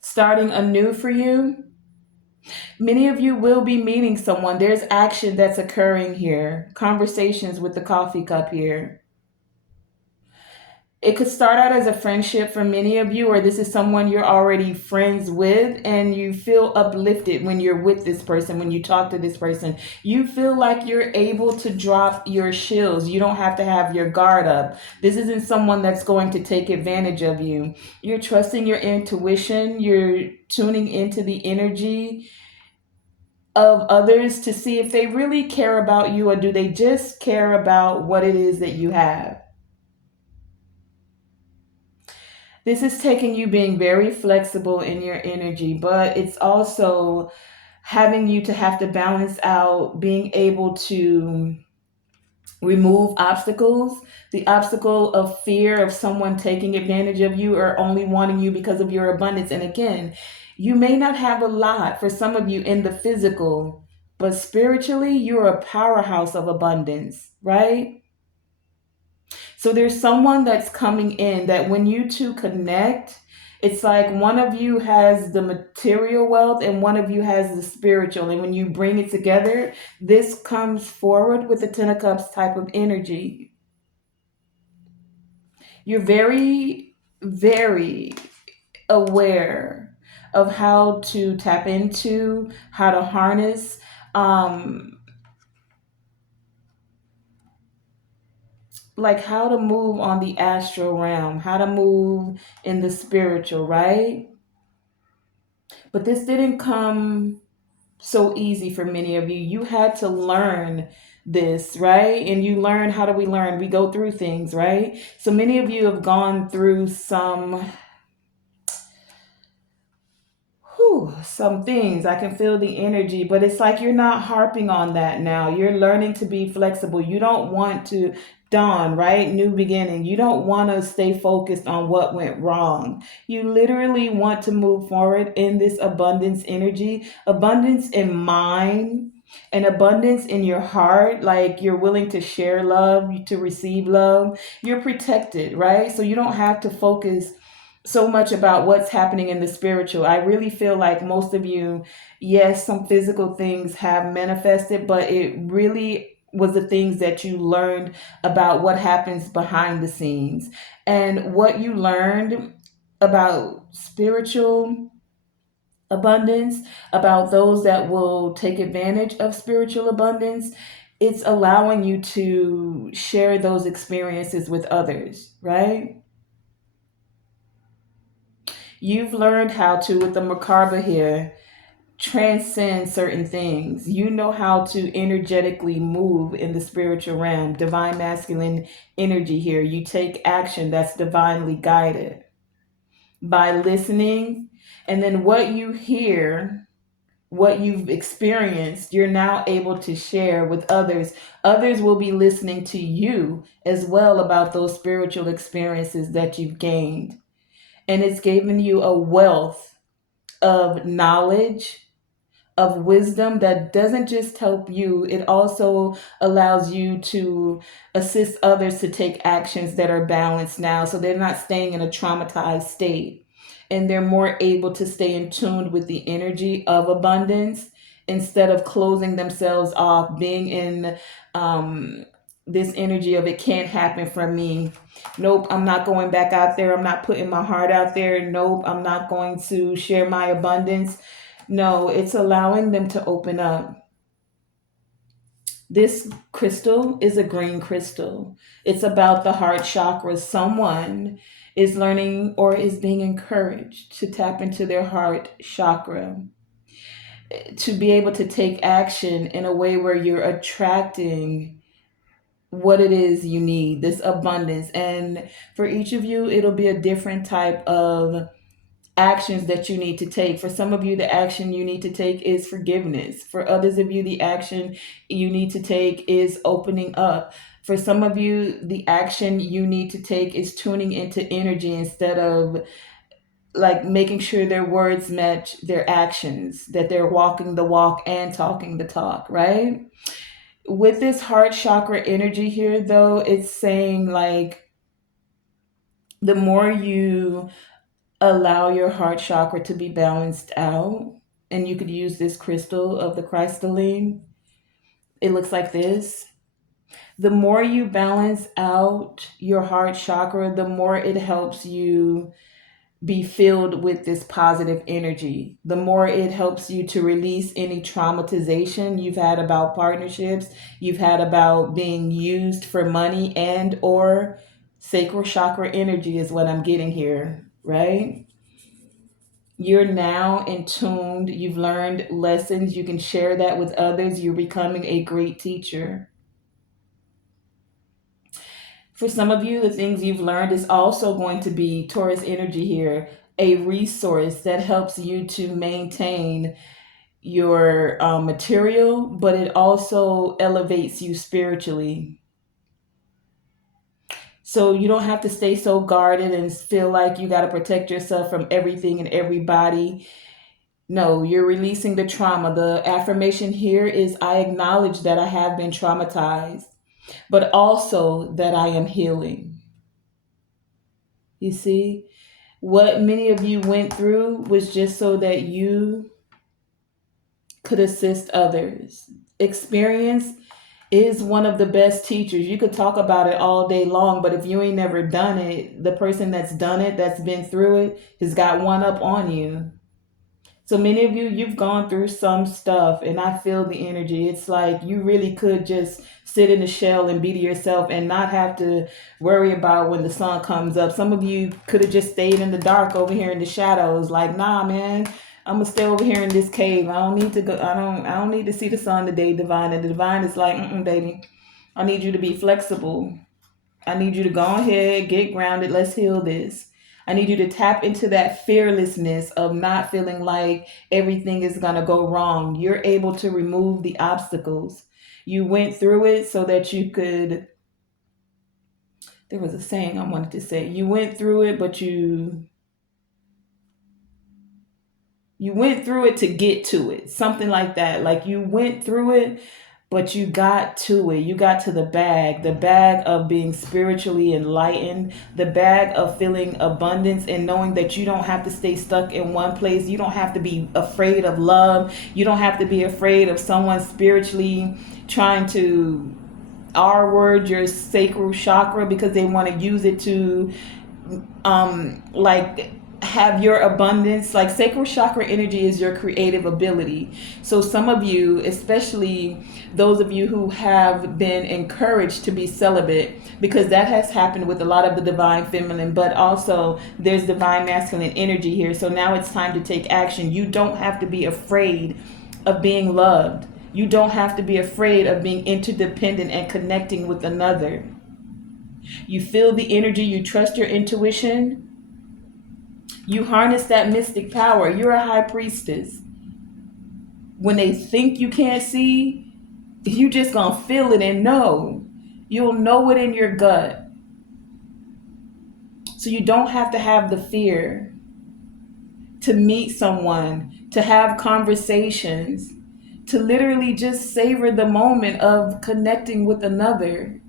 starting anew for you. Many of you will be meeting someone. There's action that's occurring here. Conversations with the coffee cup here. It could start out as a friendship for many of you, or this is someone you're already friends with, and you feel uplifted when you're with this person, when you talk to this person. You feel like you're able to drop your shields. You don't have to have your guard up. This isn't someone that's going to take advantage of you. You're trusting your intuition, you're tuning into the energy of others to see if they really care about you, or do they just care about what it is that you have. This is taking you being very flexible in your energy, but it's also having you to have to balance out being able to remove obstacles, the obstacle of fear of someone taking advantage of you or only wanting you because of your abundance. And again, you may not have a lot for some of you in the physical, but spiritually, you're a powerhouse of abundance, right? So there's someone that's coming in that when you two connect, it's like one of you has the material wealth and one of you has the spiritual. And when you bring it together, this comes forward with the Ten of Cups type of energy. You're very, very aware of how to tap into, how to harness, um, like how to move on the astral realm, how to move in the spiritual, right? But this didn't come so easy for many of you. You had to learn this, right? And you learn, how do we learn? We go through things, right? So many of you have gone through some things. I can feel the energy, but it's like you're not harping on that now. You're learning to be flexible. You don't want to dawn, right? New beginning. You don't want to stay focused on what went wrong. You literally want to move forward in this abundance energy, abundance in mind, An abundance in your heart, like you're willing to share love, to receive love, you're protected, right? So you don't have to focus so much about what's happening in the spiritual. I really feel like most of you, yes, some physical things have manifested, but it really was the things that you learned about what happens behind the scenes and what you learned about spiritual abundance, about those that will take advantage of spiritual abundance. It's allowing you to share those experiences with others, right? You've learned how to, with the Merkaba here, transcend certain things. You know how to energetically move in the spiritual realm, divine masculine energy here. You take action that's divinely guided by listening, and then what you hear, what you've experienced, you're now able to share with others. Others will be listening to you as well about those spiritual experiences that you've gained. And it's given you a wealth of knowledge, of wisdom that doesn't just help you, it also allows you to assist others to take actions that are balanced now. So they're not staying in a traumatized state and they're more able to stay in tune with the energy of abundance instead of closing themselves off, being in this energy of it can't happen for me. Nope, I'm not going back out there. I'm not putting my heart out there. Nope, I'm not going to share my abundance. No, it's allowing them to open up. This crystal is a green crystal. It's about the heart chakra. Someone is learning or is being encouraged to tap into their heart chakra, to be able to take action in a way where you're attracting what it is you need, this abundance. And for each of you, it'll be a different type of actions that you need to take. For some of you, the action you need to take is forgiveness. For others of you, the action you need to take is opening up. For some of you, the action you need to take is tuning into energy instead of like making sure their words match their actions, that they're walking the walk and talking the talk, right? With this heart chakra energy here, though, it's saying like the more you allow your heart chakra to be balanced out, and you could use this crystal of the crystalline. It looks like this. The more you balance out your heart chakra, the more it helps you be filled with this positive energy. The more it helps you to release any traumatization you've had about partnerships, you've had about being used for money and or sacral chakra energy is what I'm getting here, right? You're now in tuned, you've learned lessons, you can share that with others, you're becoming a great teacher. For some of you, the things you've learned is also going to be Taurus energy here, a resource that helps you to maintain your material, but it also elevates you spiritually. So you don't have to stay so guarded and feel like you got to protect yourself from everything and everybody. No, you're releasing the trauma. The affirmation here is I acknowledge that I have been traumatized, but also that I am healing. You see, what many of you went through was just so that you could assist others. Experience is one of the best teachers. You could talk about it all day long, but if you ain't never done it, the person that's done it, that's been through it, has got one up on you. So many of you, you've gone through some stuff, and I feel the energy. It's like you really could just sit in the shell and be to yourself and not have to worry about when the sun comes up. Some of you could have just stayed in the dark over here in the shadows. Like, nah, man, I'm gonna stay over here in this cave. I don't need to go. I don't need to see the sun today, divine. And the divine is like, baby, I need you to be flexible. I need you to go ahead, get grounded. Let's heal this. I need you to tap into that fearlessness of not feeling like everything is going to go wrong. You're able to remove the obstacles. You went through it so that you could. There was a saying I wanted to say. You went through it, but you. You went through it to get to it. Something like that. Like you went through it, but you got to it. You got to the bag of being spiritually enlightened, the bag of feeling abundance and knowing that you don't have to stay stuck in one place. You don't have to be afraid of love. You don't have to be afraid of someone spiritually trying to R word your sacral chakra because they want to use it to like have your abundance. Like sacral chakra energy is your creative ability. So some of you, especially those of you who have been encouraged to be celibate, because that has happened with a lot of the divine feminine, but also there's divine masculine energy here. So now it's time to take action. You don't have to be afraid of being loved. You don't have to be afraid of being interdependent and connecting with another. You feel the energy, you trust your intuition, you harness that mystic power. You're a high priestess. When they think you can't see, you just gonna feel it and know. You'll know it in your gut. So you don't have to have the fear to meet someone, to have conversations, to literally just savor the moment of connecting with another.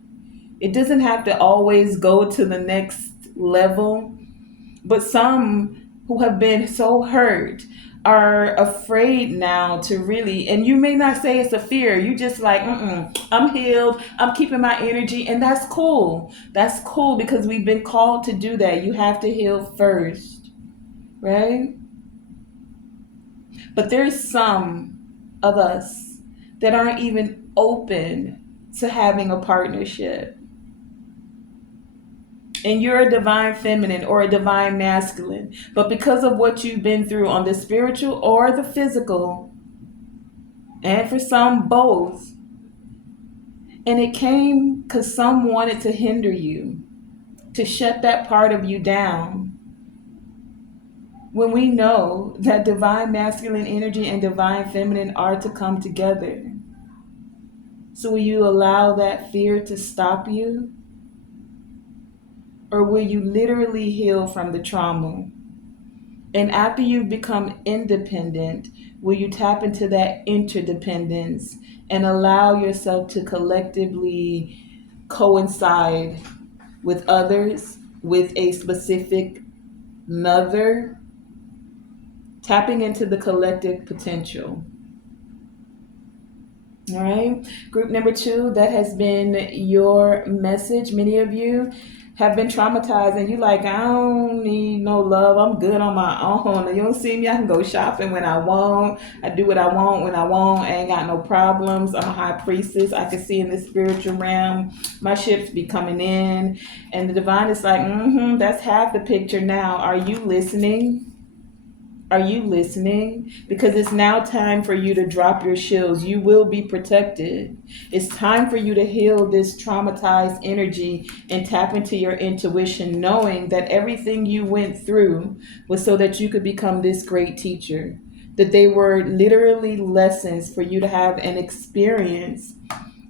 It doesn't have to always go to the next level, but some who have been so hurt are afraid now to really, and you may not say it's a fear, you just like, I'm healed, I'm keeping my energy, and that's cool. That's cool because we've been called to do that. You have to heal first, right? But there's some of us that aren't even open to having a partnership. And you're a divine feminine or a divine masculine. But because of what you've been through on the spiritual or the physical, and for some both, and it came because some wanted to hinder you, to shut that part of you down. When we know that divine masculine energy and divine feminine are to come together. So will you allow that fear to stop you? Or will you literally heal from the trauma? And after you've become independent, will you tap into that interdependence and allow yourself to collectively coincide with others, with a specific another, tapping into the collective potential? All right. Group number 2, that has been your message. Many of you have been traumatized and you like, I don't need no love. I'm good on my own. You don't see me. I can go shopping when I want. I do what I want when I want. I ain't got no problems. I'm a high priestess. I can see in the spiritual realm. My ships be coming in. And the divine is like, that's half the picture now. Are you listening? Are you listening? Because it's now time for you to drop your shields. You will be protected. It's time for you to heal this traumatized energy and tap into your intuition, knowing that everything you went through was so that you could become this great teacher. That they were literally lessons for you to have an experience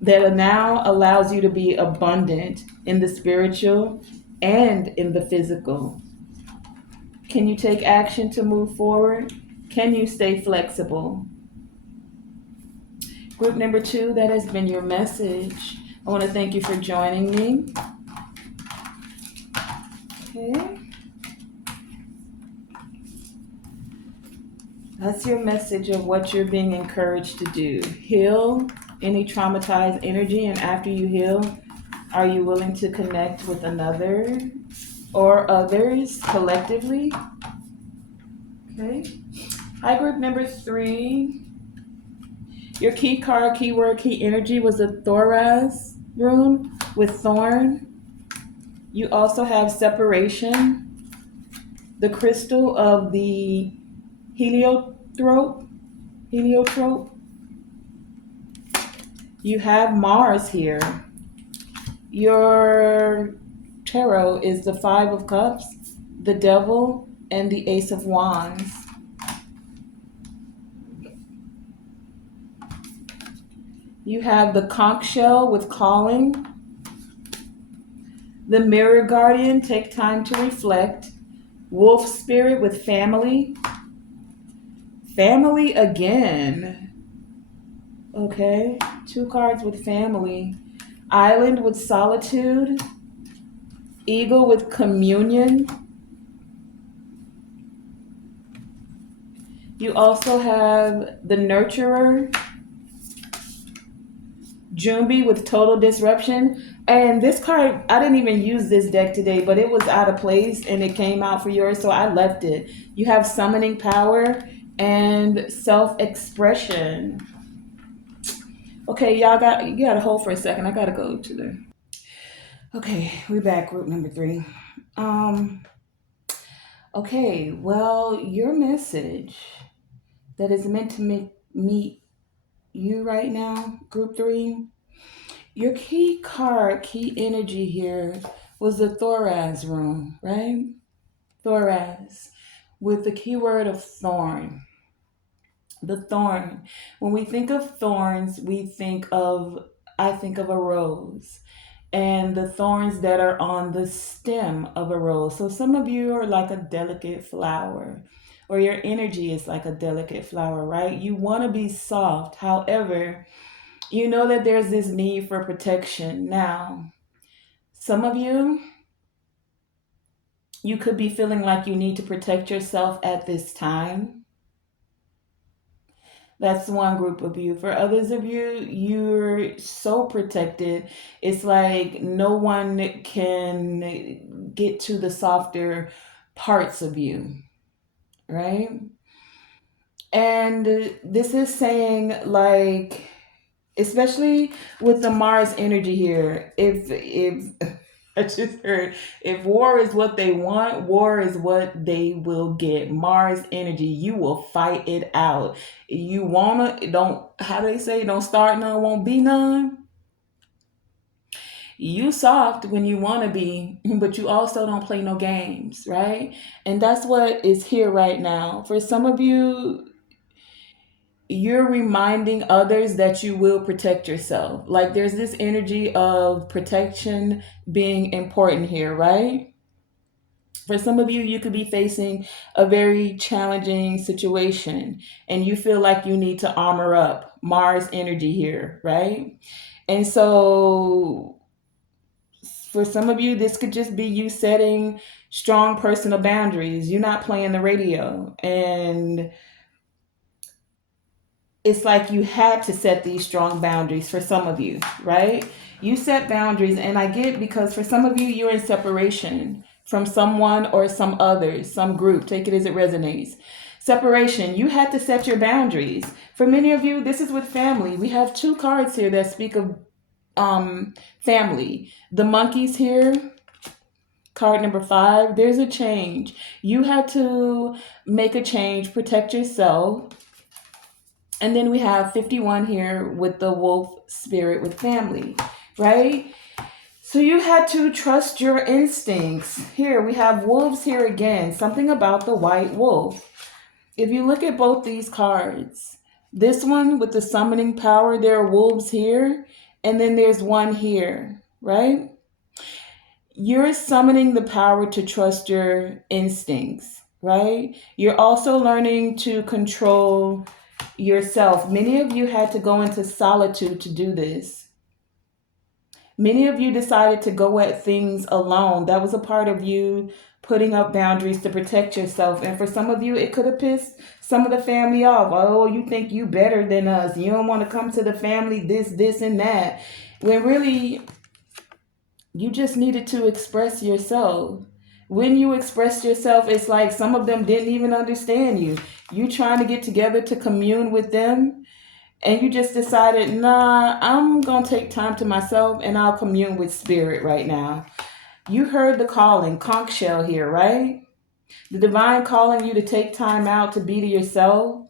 that now allows you to be abundant in the spiritual and in the physical. Can you take action to move forward? Can you stay flexible? Group number 2, that has been your message. I want to thank you for joining me. Okay. That's your message of what you're being encouraged to do. Heal any traumatized energy, and after you heal, are you willing to connect with another or others collectively? Okay. Hi, group number 3. Your key card, keyword, key energy was the Thoraz rune with thorn. You also have separation, the crystal of the heliotrope. You have Mars here. Your tarot is the 5 of Cups, the Devil, and the Ace of Wands. You have the conch shell with calling, the mirror guardian, take time to reflect, wolf spirit with family, Family again. Okay. Two cards with family. Island with solitude. Eagle with communion. You also have the nurturer. Jumbi with total disruption. And this card, I didn't even use this deck today, but it was out of place and it came out for yours, so I left it. You have summoning power and self-expression. Okay, you gotta hold for a second. I gotta go to the. Okay, we back. Group number 3. Um. Okay. Well, your message that is meant to meet you right now, group 3. Your key card, key energy here was the Thoraz room, right? Thoraz, with the keyword of thorn. The thorn. When we think of thorns, I think of a rose and the thorns that are on the stem of a rose. So some of you are like a delicate flower, or your energy is like a delicate flower, right? You want to be soft. However, you know that there's this need for protection. Now, some of you could be feeling like you need to protect yourself at this time. That's one group of you. For others of you, you're so protected. It's like no one can get to the softer parts of you, right? And this is saying, like, especially with the Mars energy here, if I just heard, if war is what they want, war is what they will get. Mars energy, you will fight it out. You wanna, don't, how do they say, don't start none, won't be none. You soft when you want to be, but you also don't play no games, right? And that's what is here right now. For some of you, you're reminding others that you will protect yourself. Like there's this energy of protection being important here, right? For some of you, you could be facing a very challenging situation and you feel like you need to armor up. Mars energy here, right? And so for some of you, this could just be you setting strong personal boundaries. You're not playing the radio, and it's like you had to set these strong boundaries for some of you, right? You set boundaries, and I get, because for some of you, you're in separation from someone or some others, some group. Take it as it resonates. Separation, you had to set your boundaries. For many of you, this is with family. We have two cards here that speak of family. The monkeys here, card number 5, there's a change. You had to make a change, protect yourself. And then we have 51 here with the wolf spirit with family, right? So you had to trust your instincts. Here we have wolves here again, something about the white wolf. If you look at both these cards, this one with the summoning power, there are wolves here, and then there's one here, right? You're summoning the power to trust your instincts, right? You're also learning to control yourself. Many of you had to go into solitude to do this. Many of you decided to go at things alone. That was a part of you putting up boundaries to protect yourself. And for some of you, it could have pissed some of the family off. Oh, you think you better than us. You don't want to come to the family, this, and that. When really, you just needed to express yourself. When you expressed yourself, it's like some of them didn't even understand you. You trying to get together to commune with them, and you just decided, nah, I'm going to take time to myself and I'll commune with spirit right now. You heard the calling, conch shell here, right? The divine calling you to take time out to be to yourself.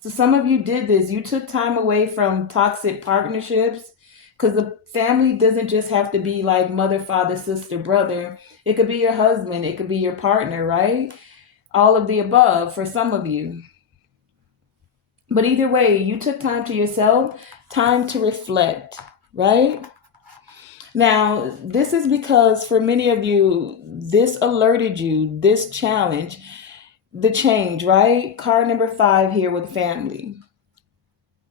So some of you did this. You took time away from toxic partnerships, because the family doesn't just have to be like mother, father, sister, brother. It could be your husband. It could be your partner, right? All of the above for some of you. But either way, you took time to yourself, time to reflect, right? Now, this is because for many of you, this alerted you, this challenge. the change, right? Card number 5 here with family.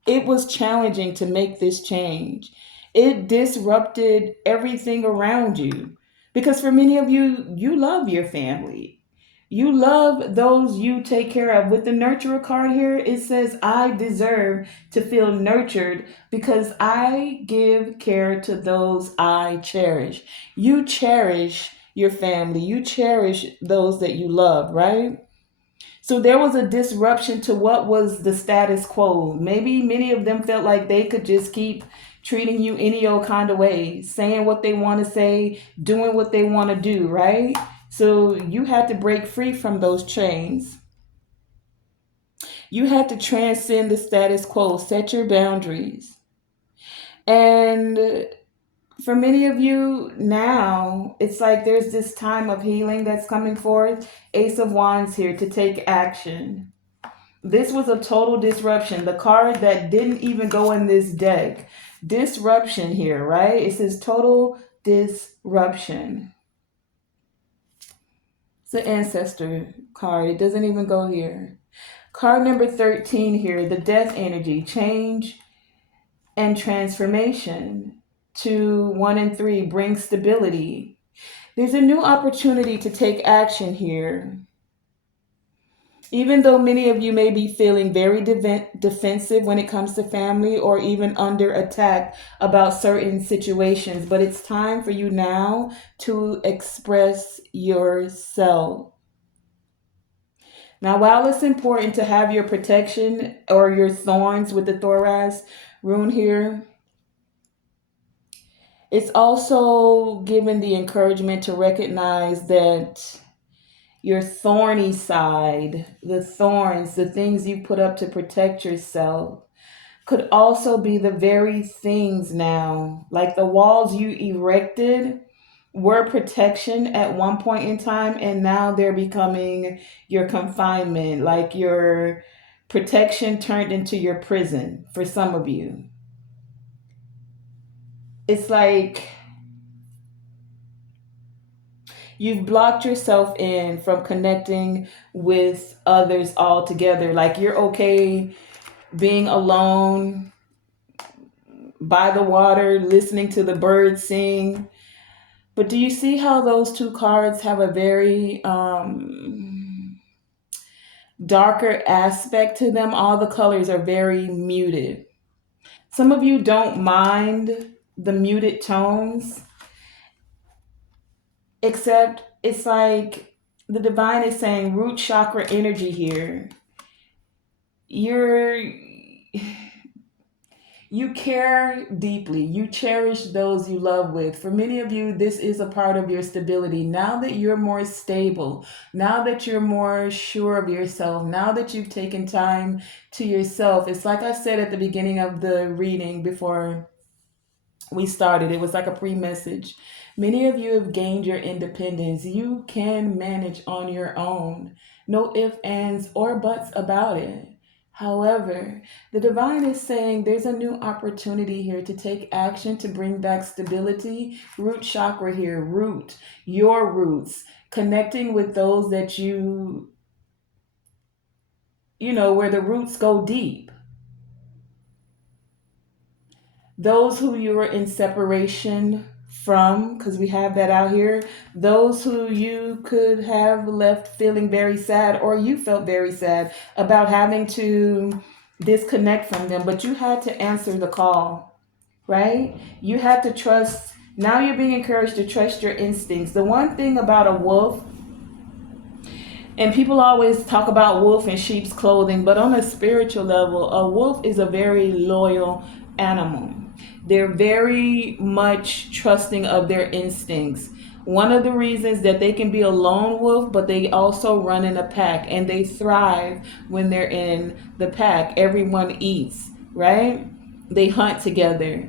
It was challenging to make this change. It disrupted everything around you. Because for many of you, you love your family. You love those you take care of. With the nurturer card here, it says, I deserve to feel nurtured because I give care to those I cherish. You cherish your family. You cherish those that you love, right? So there was a disruption to what was the status quo. Maybe many of them felt like they could just keep treating you any old kind of way, saying what they want to say, doing what they want to do, right? So you had to break free from those chains. You had to transcend the status quo, set your boundaries. And for many of you now, it's like there's this time of healing that's coming forth. Ace of Wands here to take action. This was a total disruption. The card that didn't even go in this deck. Disruption here, right? It says total disruption. It's an ancestor card. It doesn't even go here. Card number 13 here, the death energy, change and transformation. To 1 and 3, bring stability. There's a new opportunity to take action here. Even though many of you may be feeling very defensive when it comes to family or even under attack about certain situations, but it's time for you now to express yourself. Now, while it's important to have your protection or your thorns with the thorax rune here, it's also given the encouragement to recognize that your thorny side, the thorns, the things you put up to protect yourself, could also be the very things now, like the walls you erected were protection at one point in time, and now they're becoming your confinement, like your protection turned into your prison for some of you. It's like you've blocked yourself in from connecting with others altogether. Like you're okay being alone by the water, listening to the birds sing. But do you see how those two cards have a very darker aspect to them? All the colors are very muted. Some of you don't mind the muted tones, except it's like the divine is saying root chakra energy here. You're You care deeply. You cherish those you love with. For many of you, this is a part of your stability. Now that you're more stable, now that you're more sure of yourself, now that you've taken time to yourself, it's like I said at the beginning of the reading before we started, it was like a pre-message. Many of you have gained your independence. You can manage on your own. No ifs, ands, or buts about it. However, the divine is saying there's a new opportunity here to take action to bring back stability. Root chakra here, root, your roots, connecting with those that where the roots go deep. Those who you are in separation from, because we have that out here, those who you could have left feeling very sad, or you felt very sad about having to disconnect from them, but you had to answer the call, right? You had to trust. Now you're being encouraged to trust your instincts. The one thing about a wolf, and people always talk about wolf in sheep's clothing, but on a spiritual level, a wolf is a very loyal animal. They're very much trusting of their instincts. One of the reasons that they can be a lone wolf, but they also run in a pack, and they thrive when they're in the pack. Everyone eats, right? They hunt together.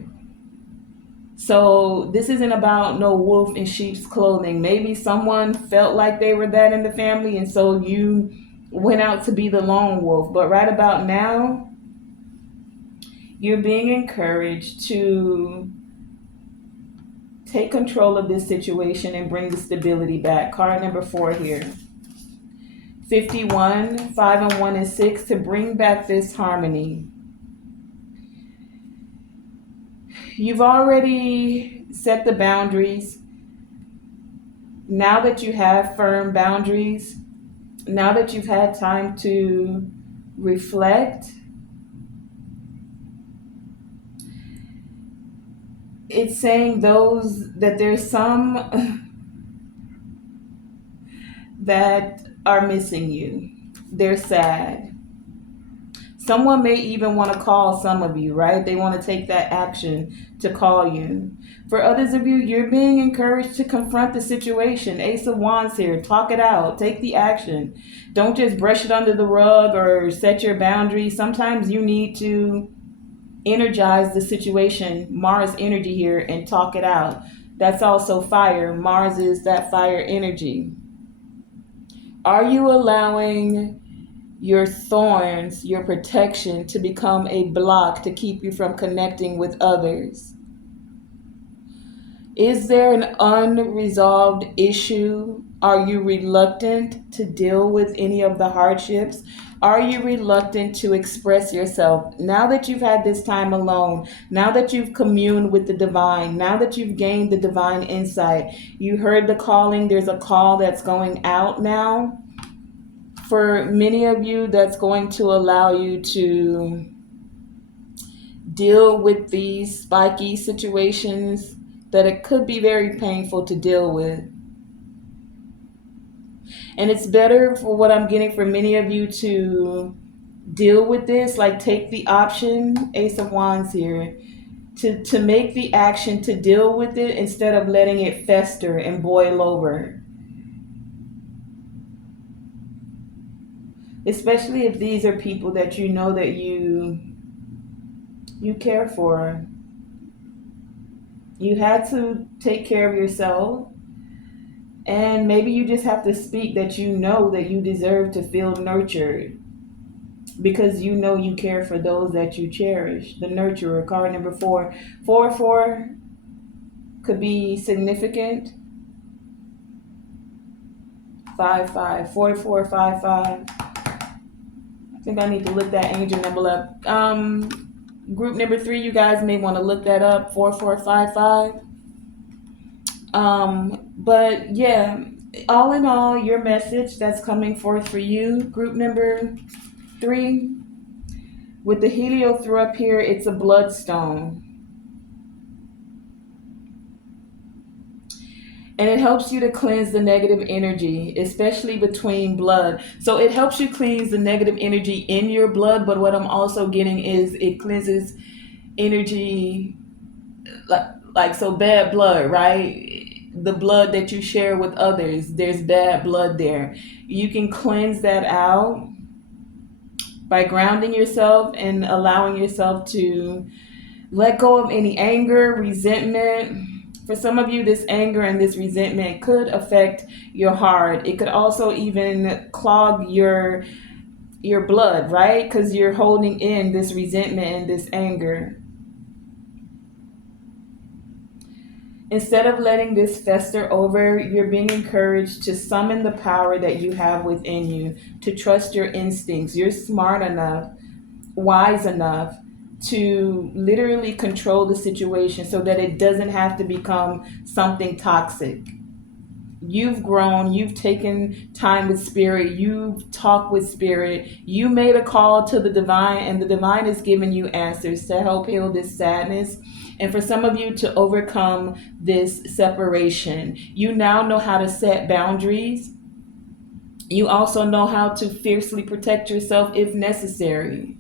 So this isn't about no wolf in sheep's clothing. Maybe someone felt like they were that in the family, and so you went out to be the lone wolf. But right about now, you're being encouraged to take control of this situation and bring the stability back. Card number 4 here. 51, 5 and 1 and 6 to bring back this harmony. You've already set the boundaries. Now that you have firm boundaries, now that you've had time to reflect, it's saying those that there's some that are missing you. They're sad. Someone may even want to call some of you, right? They want to take that action to call you. For others of you, you're being encouraged to confront the situation. Ace of Wands here. Talk it out. Take the action. Don't just brush it under the rug or set your boundaries. Sometimes you need to energize the situation. Mars energy here and talk it out. That's also fire. Mars is that fire energy. Are you allowing your thorns, your protection, to become a block to keep you from connecting with others? Is there an unresolved issue? Are you reluctant to deal with any of the hardships? Are you reluctant to express yourself? Now that you've had this time alone, now that you've communed with the divine, now that you've gained the divine insight, you heard the calling, there's a call that's going out now. For many of you, that's going to allow you to deal with these spiky situations that it could be very painful to deal with. And it's better, for what I'm getting, for many of you to deal with this, like take the option, Ace of Wands here, to make the action to deal with it instead of letting it fester and boil over. Especially if these are people that you know that you care for. You had to take care of yourself, and maybe you just have to speak that you know that you deserve to feel nurtured because you know you care for those that you cherish. The nurturer, card number 4. 4 could be significant. 5 44 5. I think I need to look that angel number up. Group number 3, you guys may want to look that up. 4455. But yeah, all in all, your message that's coming forth for you, group number 3, with the heliothrope up here, it's a bloodstone. And it helps you to cleanse the negative energy, especially between blood. So it helps you cleanse the negative energy in your blood, but what I'm also getting is it cleanses energy, like so bad blood, right? The blood that you share with others, there's bad blood there. You can cleanse that out by grounding yourself and allowing yourself to let go of any anger, resentment. For some of you, this anger and this resentment could affect your heart. It could also even clog your blood, right? Because you're holding in this resentment and this anger. Instead of letting this fester over, you're being encouraged to summon the power that you have within you, to trust your instincts. You're smart enough, wise enough to literally control the situation so that it doesn't have to become something toxic. You've grown, you've taken time with spirit, you've talked with spirit, you made a call to the divine, and the divine is giving you answers to help heal this sadness. And for some of you to overcome this separation, you now know how to set boundaries. You also know how to fiercely protect yourself if necessary.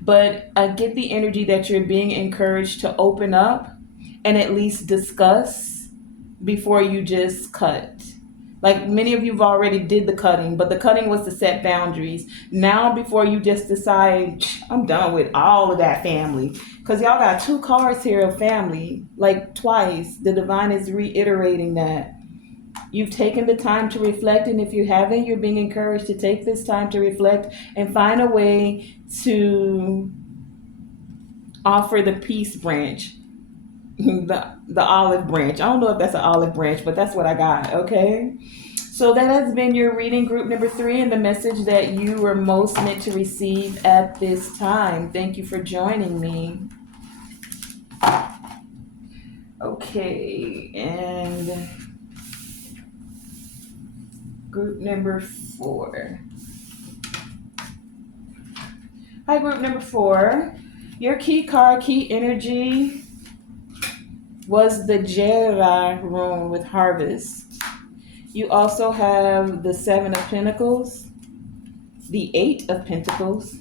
But I get the energy that you're being encouraged to open up and at least discuss before you just cut. Like many of you have already did the cutting, but the cutting was to set boundaries. Now, before you just decide, I'm done with all of that family. Because y'all got 2 cards here of family, like twice. The divine is reiterating that. You've taken the time to reflect, and if you haven't, you're being encouraged to take this time to reflect and find a way to offer the peace branch, the olive branch. I don't know if that's an olive branch, but that's what I got, okay? So that has been your reading group number 3 and the message that you were most meant to receive at this time. Thank you for joining me. Okay, and group number 4. Hi, group number 4. Your key card, key energy was the Jera rune with harvest. You also have the 7 of Pentacles, the 8 of Pentacles,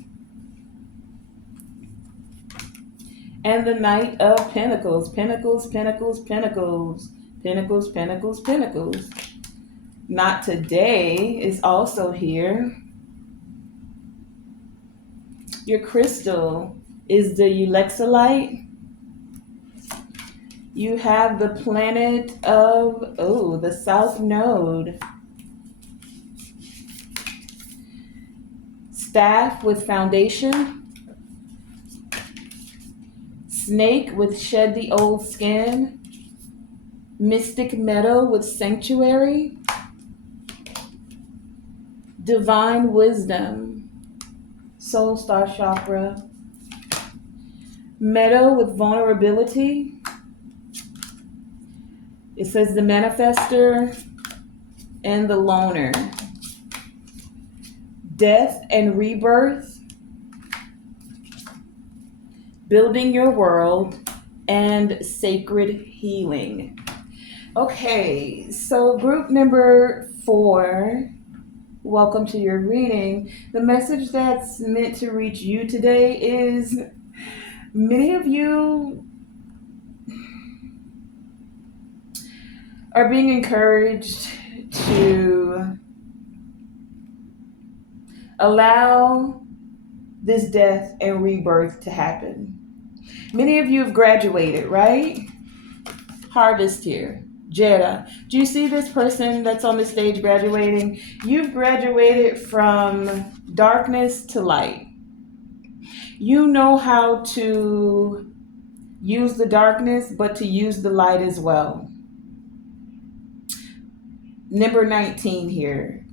and the Knight of Pentacles. Pentacles, Pentacles, Pentacles, Pentacles, Pentacles, Pentacles. Not today is also here. Your crystal is the Ulexolite. You have the planet of, the South Node. Staff with foundation. Snake with shed the old skin. Mystic meadow with sanctuary. Divine wisdom. Soul star chakra. Meadow with vulnerability. It says the manifester and the loner. Death and rebirth. Building your world and sacred healing. Okay, so group number 4, welcome to your reading. The message that's meant to reach you today is many of you are being encouraged to allow this death and rebirth to happen. Many of you have graduated, right? Harvest here. Jada. Do you see this person that's on the stage graduating? You've graduated from darkness to light. You know how to use the darkness, but to use the light as well. Number 19 here.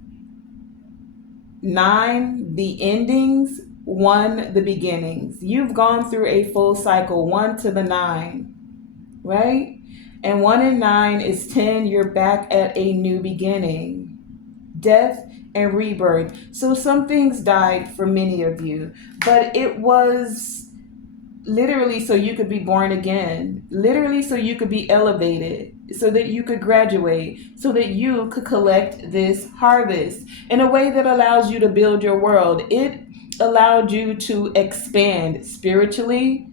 9, the endings. 1, the beginnings. You've gone through a full cycle, 1 to the 9, right? And 1 and 9 is 10. You're back at a new beginning. Death and rebirth. So some things died for many of you, but it was literally so you could be born again, literally so you could be elevated, so that you could graduate, so that you could collect this harvest in a way that allows you to build your world. It allowed you to expand spiritually,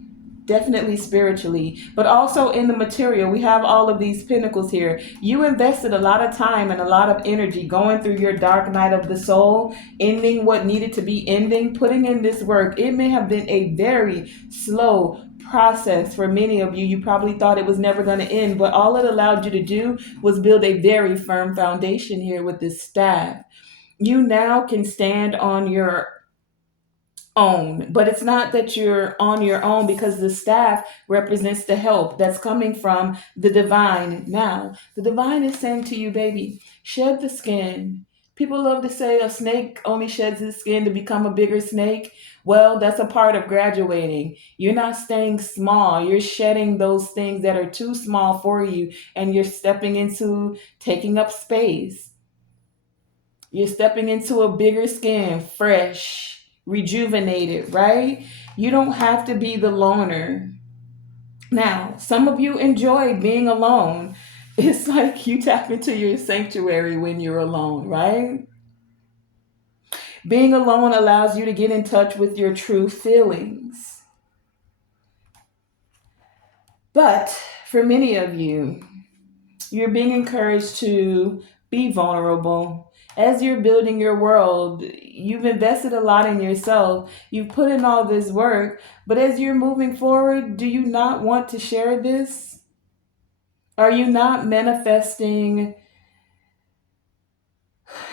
definitely spiritually, but also in the material. We have all of these pentacles here. You invested a lot of time and a lot of energy going through your dark night of the soul, ending what needed to be ending, putting in this work. It may have been a very slow process for many of you. You probably thought it was never going to end, but all it allowed you to do was build a very firm foundation here with this staff. You now can stand on your own, but it's not that you're on your own, because the staff represents the help that's coming from the divine. Now the divine is saying to you, baby, shed the skin. People love to say a snake only sheds its skin to become a bigger snake. Well, that's a part of graduating. You're not staying small. You're shedding those things that are too small for you, and you're stepping into taking up space. You're stepping into a bigger skin, fresh, rejuvenated, right? You don't have to be the loner. Now, some of you enjoy being alone. It's like you tap into your sanctuary when you're alone, right? Being alone allows you to get in touch with your true feelings. But for many of you, you're being encouraged to be vulnerable. As you're building your world, you've invested a lot in yourself. You've put in all this work, but as you're moving forward, do you not want to share this? Are you not manifesting?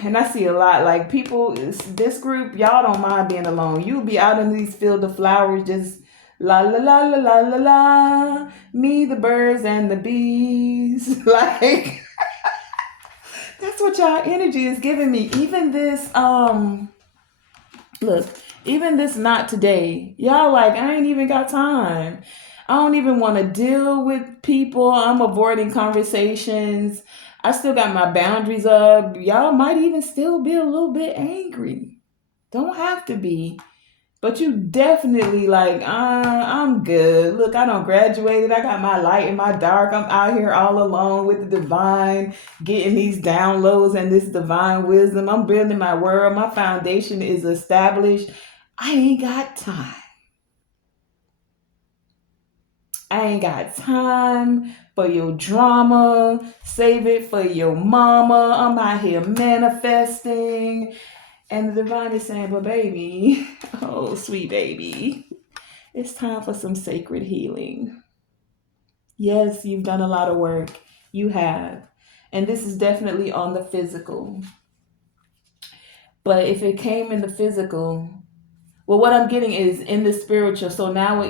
And I see a lot, like people, this group, y'all don't mind being alone. You'll be out in these fields of flowers, just la la la la la la la, me, the birds, and the bees. Like, That's what y'all energy is giving me. Even this, look, even this not today. Y'all like, I ain't even got time. I don't even want to deal with people. I'm avoiding conversations. I still got my boundaries up. Y'all might even still be a little bit angry. Don't have to be. But you definitely like, I'm good. Look, I don't graduated. I got my light in my dark. I'm out here all alone with the divine, getting these downloads and this divine wisdom. I'm building my world. My foundation is established. I ain't got time. I ain't got time for your drama. Save it for your mama. I'm out here manifesting. And the divine is saying, but baby, oh, sweet baby, it's time for some sacred healing. Yes, you've done a lot of work. You have. And this is definitely on the physical. But if it came in the physical, well, what I'm getting is in the spiritual. So now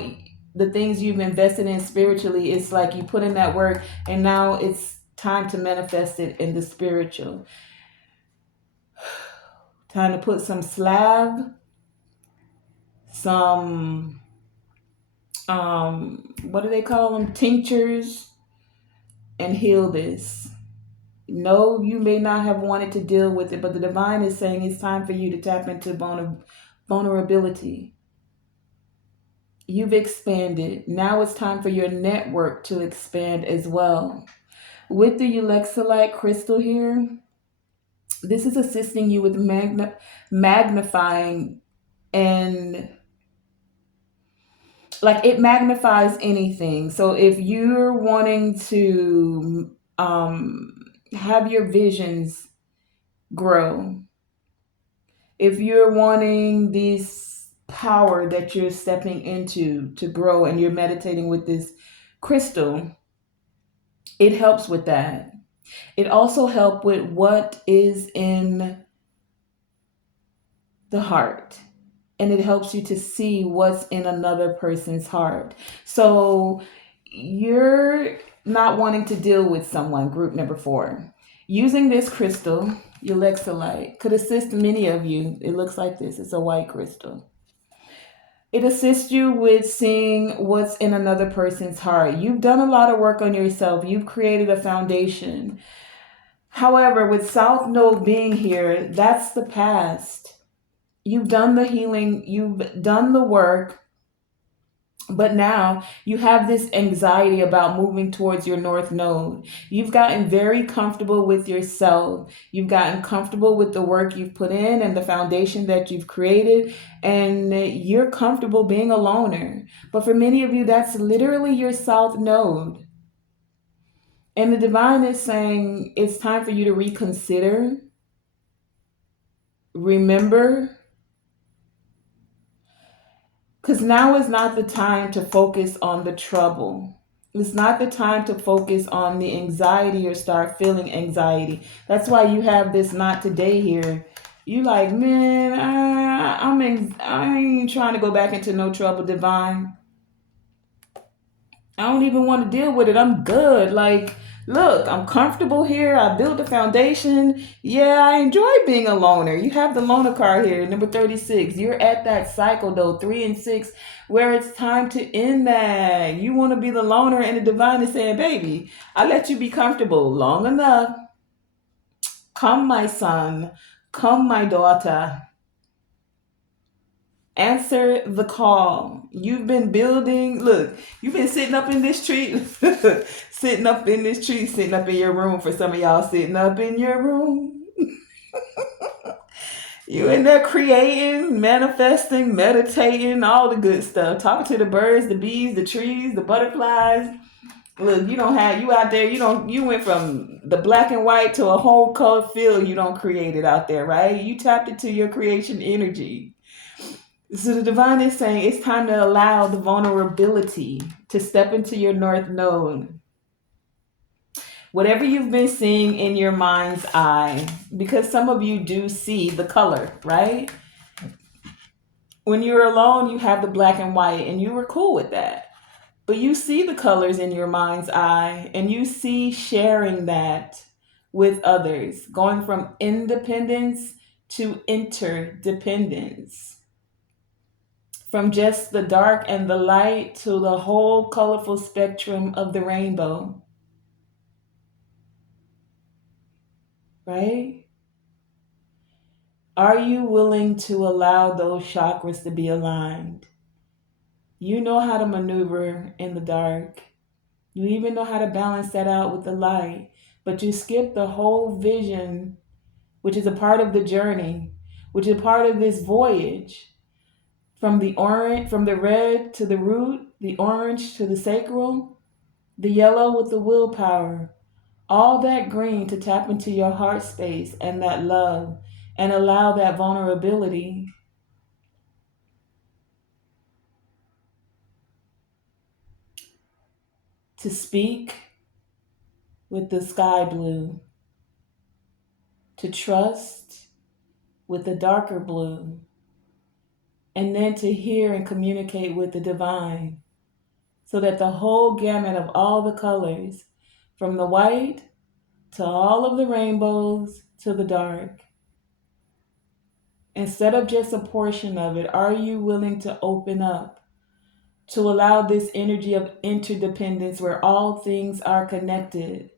the things you've invested in spiritually, it's like you put in that work and now it's time to manifest it in the spiritual. Time to put some slab, some what do they call them, tinctures, and heal this. No, you may not have wanted to deal with it, but the divine is saying it's time for you to tap into vulnerability. You've expanded. Now it's time for your network to expand as well. With the Ulexolite crystal here, this is assisting you with magnifying, and like it magnifies anything. So if you're wanting to have your visions grow, if you're wanting this power that you're stepping into to grow and you're meditating with this crystal, it helps with that. It also helps with what is in the heart, and it helps you to see what's in another person's heart. So you're not wanting to deal with someone, group number 4. Using this crystal, Ulexolite, could assist many of you. It looks like this. It's a white crystal. It assists you with seeing what's in another person's heart. You've done a lot of work on yourself. You've created a foundation. However, with South Node being here, that's the past. You've done the healing, you've done the work, but now you have this anxiety about moving towards your North Node. You've gotten very comfortable with yourself. You've gotten comfortable with the work you've put in and the foundation that you've created, and you're comfortable being a loner. But for many of you, that's literally your South Node. And the divine is saying it's time for you to reconsider, remember, because now is not the time to focus on the trouble. It's not the time to focus on the anxiety or start feeling anxiety. That's why you have this not today here. You like, man, I ain't trying to go back into no trouble, divine. I don't even want to deal with it. I'm good. Like, look, I'm comfortable here. I built the foundation. Yeah, I enjoy being a loner. You have the loner card here, number 36. You're at that cycle, though, 3 and 6, where it's time to end that. You want to be the loner, and the divine is saying, baby, I let you be comfortable long enough. Come, my son. Come, my daughter. Answer the call. You've been building. Look, you've been sitting up in this tree, sitting up in this tree, sitting up in your room. For some of y'all, sitting up in your room. You in there creating, manifesting, meditating, all the good stuff. Talking to the birds, the bees, the trees, the butterflies. Look, you out there. You went from the black and white to a whole color field. You don't create it out there, right? You tapped into your creation energy. So the divine is saying it's time to allow the vulnerability to step into your North Node. Whatever you've been seeing in your mind's eye, because some of you do see the color, right? When you're alone, you have the black and white, and you were cool with that. But you see the colors in your mind's eye, and you see sharing that with others, going from independence to interdependence, from just the dark and the light to the whole colorful spectrum of the rainbow, right? Are you willing to allow those chakras to be aligned? You know how to maneuver in the dark. You even know how to balance that out with the light, but you skip the whole vision, which is a part of the journey, which is a part of this voyage, from the orange, from the red to the root, the orange to the sacral, the yellow with the willpower, all that green to tap into your heart space and that love and allow that vulnerability to speak with the sky blue, to trust with the darker blue, and then to hear and communicate with the divine, so that the whole gamut of all the colors, from the white to all of the rainbows to the dark, instead of just a portion of it, are you willing to open up to allow this energy of interdependence where all things are connected,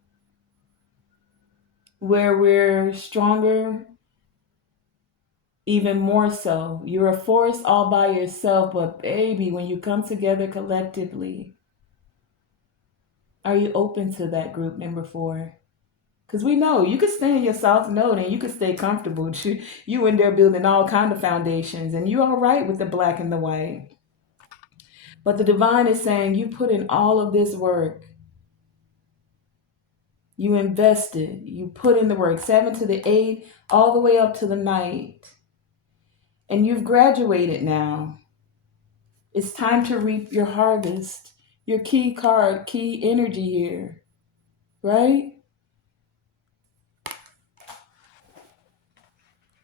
where we're stronger, even more so? You're a force all by yourself, but baby, when you come together collectively, are you open to that, group number 4? Because we know you could stay in your south node and you could stay comfortable. You in there building all kind of foundations and you all right with the black and the white. But the divine is saying you put in all of this work. You invested. You put in the work, 7 to the 8, all the way up to the night. And you've graduated now. It's time to reap your harvest. Your key card, key energy here, right?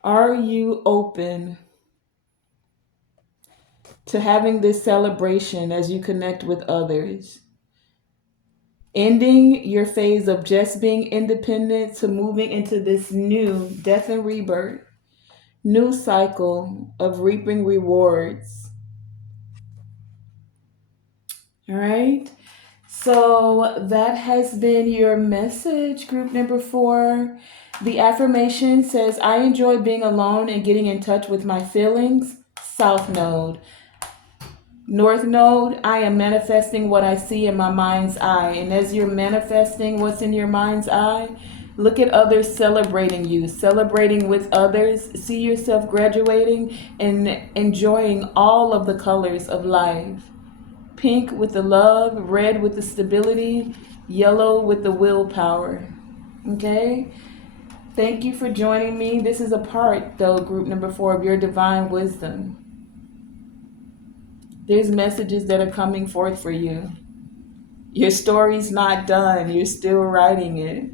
Are you open to having this celebration as you connect with others? Ending your phase of just being independent to moving into this new death and rebirth, new cycle of reaping rewards. All right. So that has been your message, group number 4. The affirmation says, I enjoy being alone and getting in touch with my feelings. South Node. North Node, I am manifesting what I see in my mind's eye. And as you're manifesting what's in your mind's eye, look at others celebrating you, celebrating with others. See yourself graduating and enjoying all of the colors of life. Pink with the love, red with the stability, yellow with the willpower. Okay? Thank you for joining me. This is a part, though, group number 4, of your divine wisdom. There's messages that are coming forth for you. Your story's not done. You're still writing it.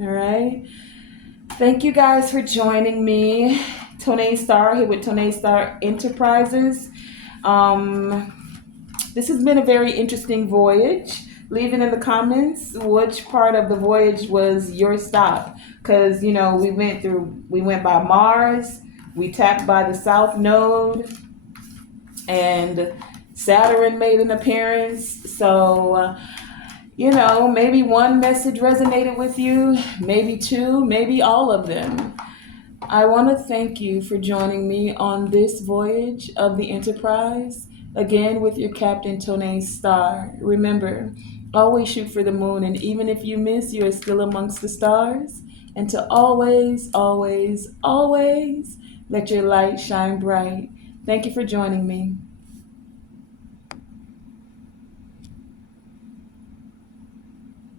All right? Thank you guys for joining me. Tonae Star here with Tonae Star Enterprises. This has been a very interesting voyage. Leave it in the comments which part of the voyage was your stop. Because, you know, we went by Mars, we tapped by the South Node, and Saturn made an appearance. So, you know, maybe one message resonated with you, maybe 2, maybe all of them. I want to thank you for joining me on this voyage of the Enterprise, again with your captain, Tonae Star. Remember, always shoot for the moon, and even if you miss, you are still amongst the stars. And to always, always, always let your light shine bright. Thank you for joining me.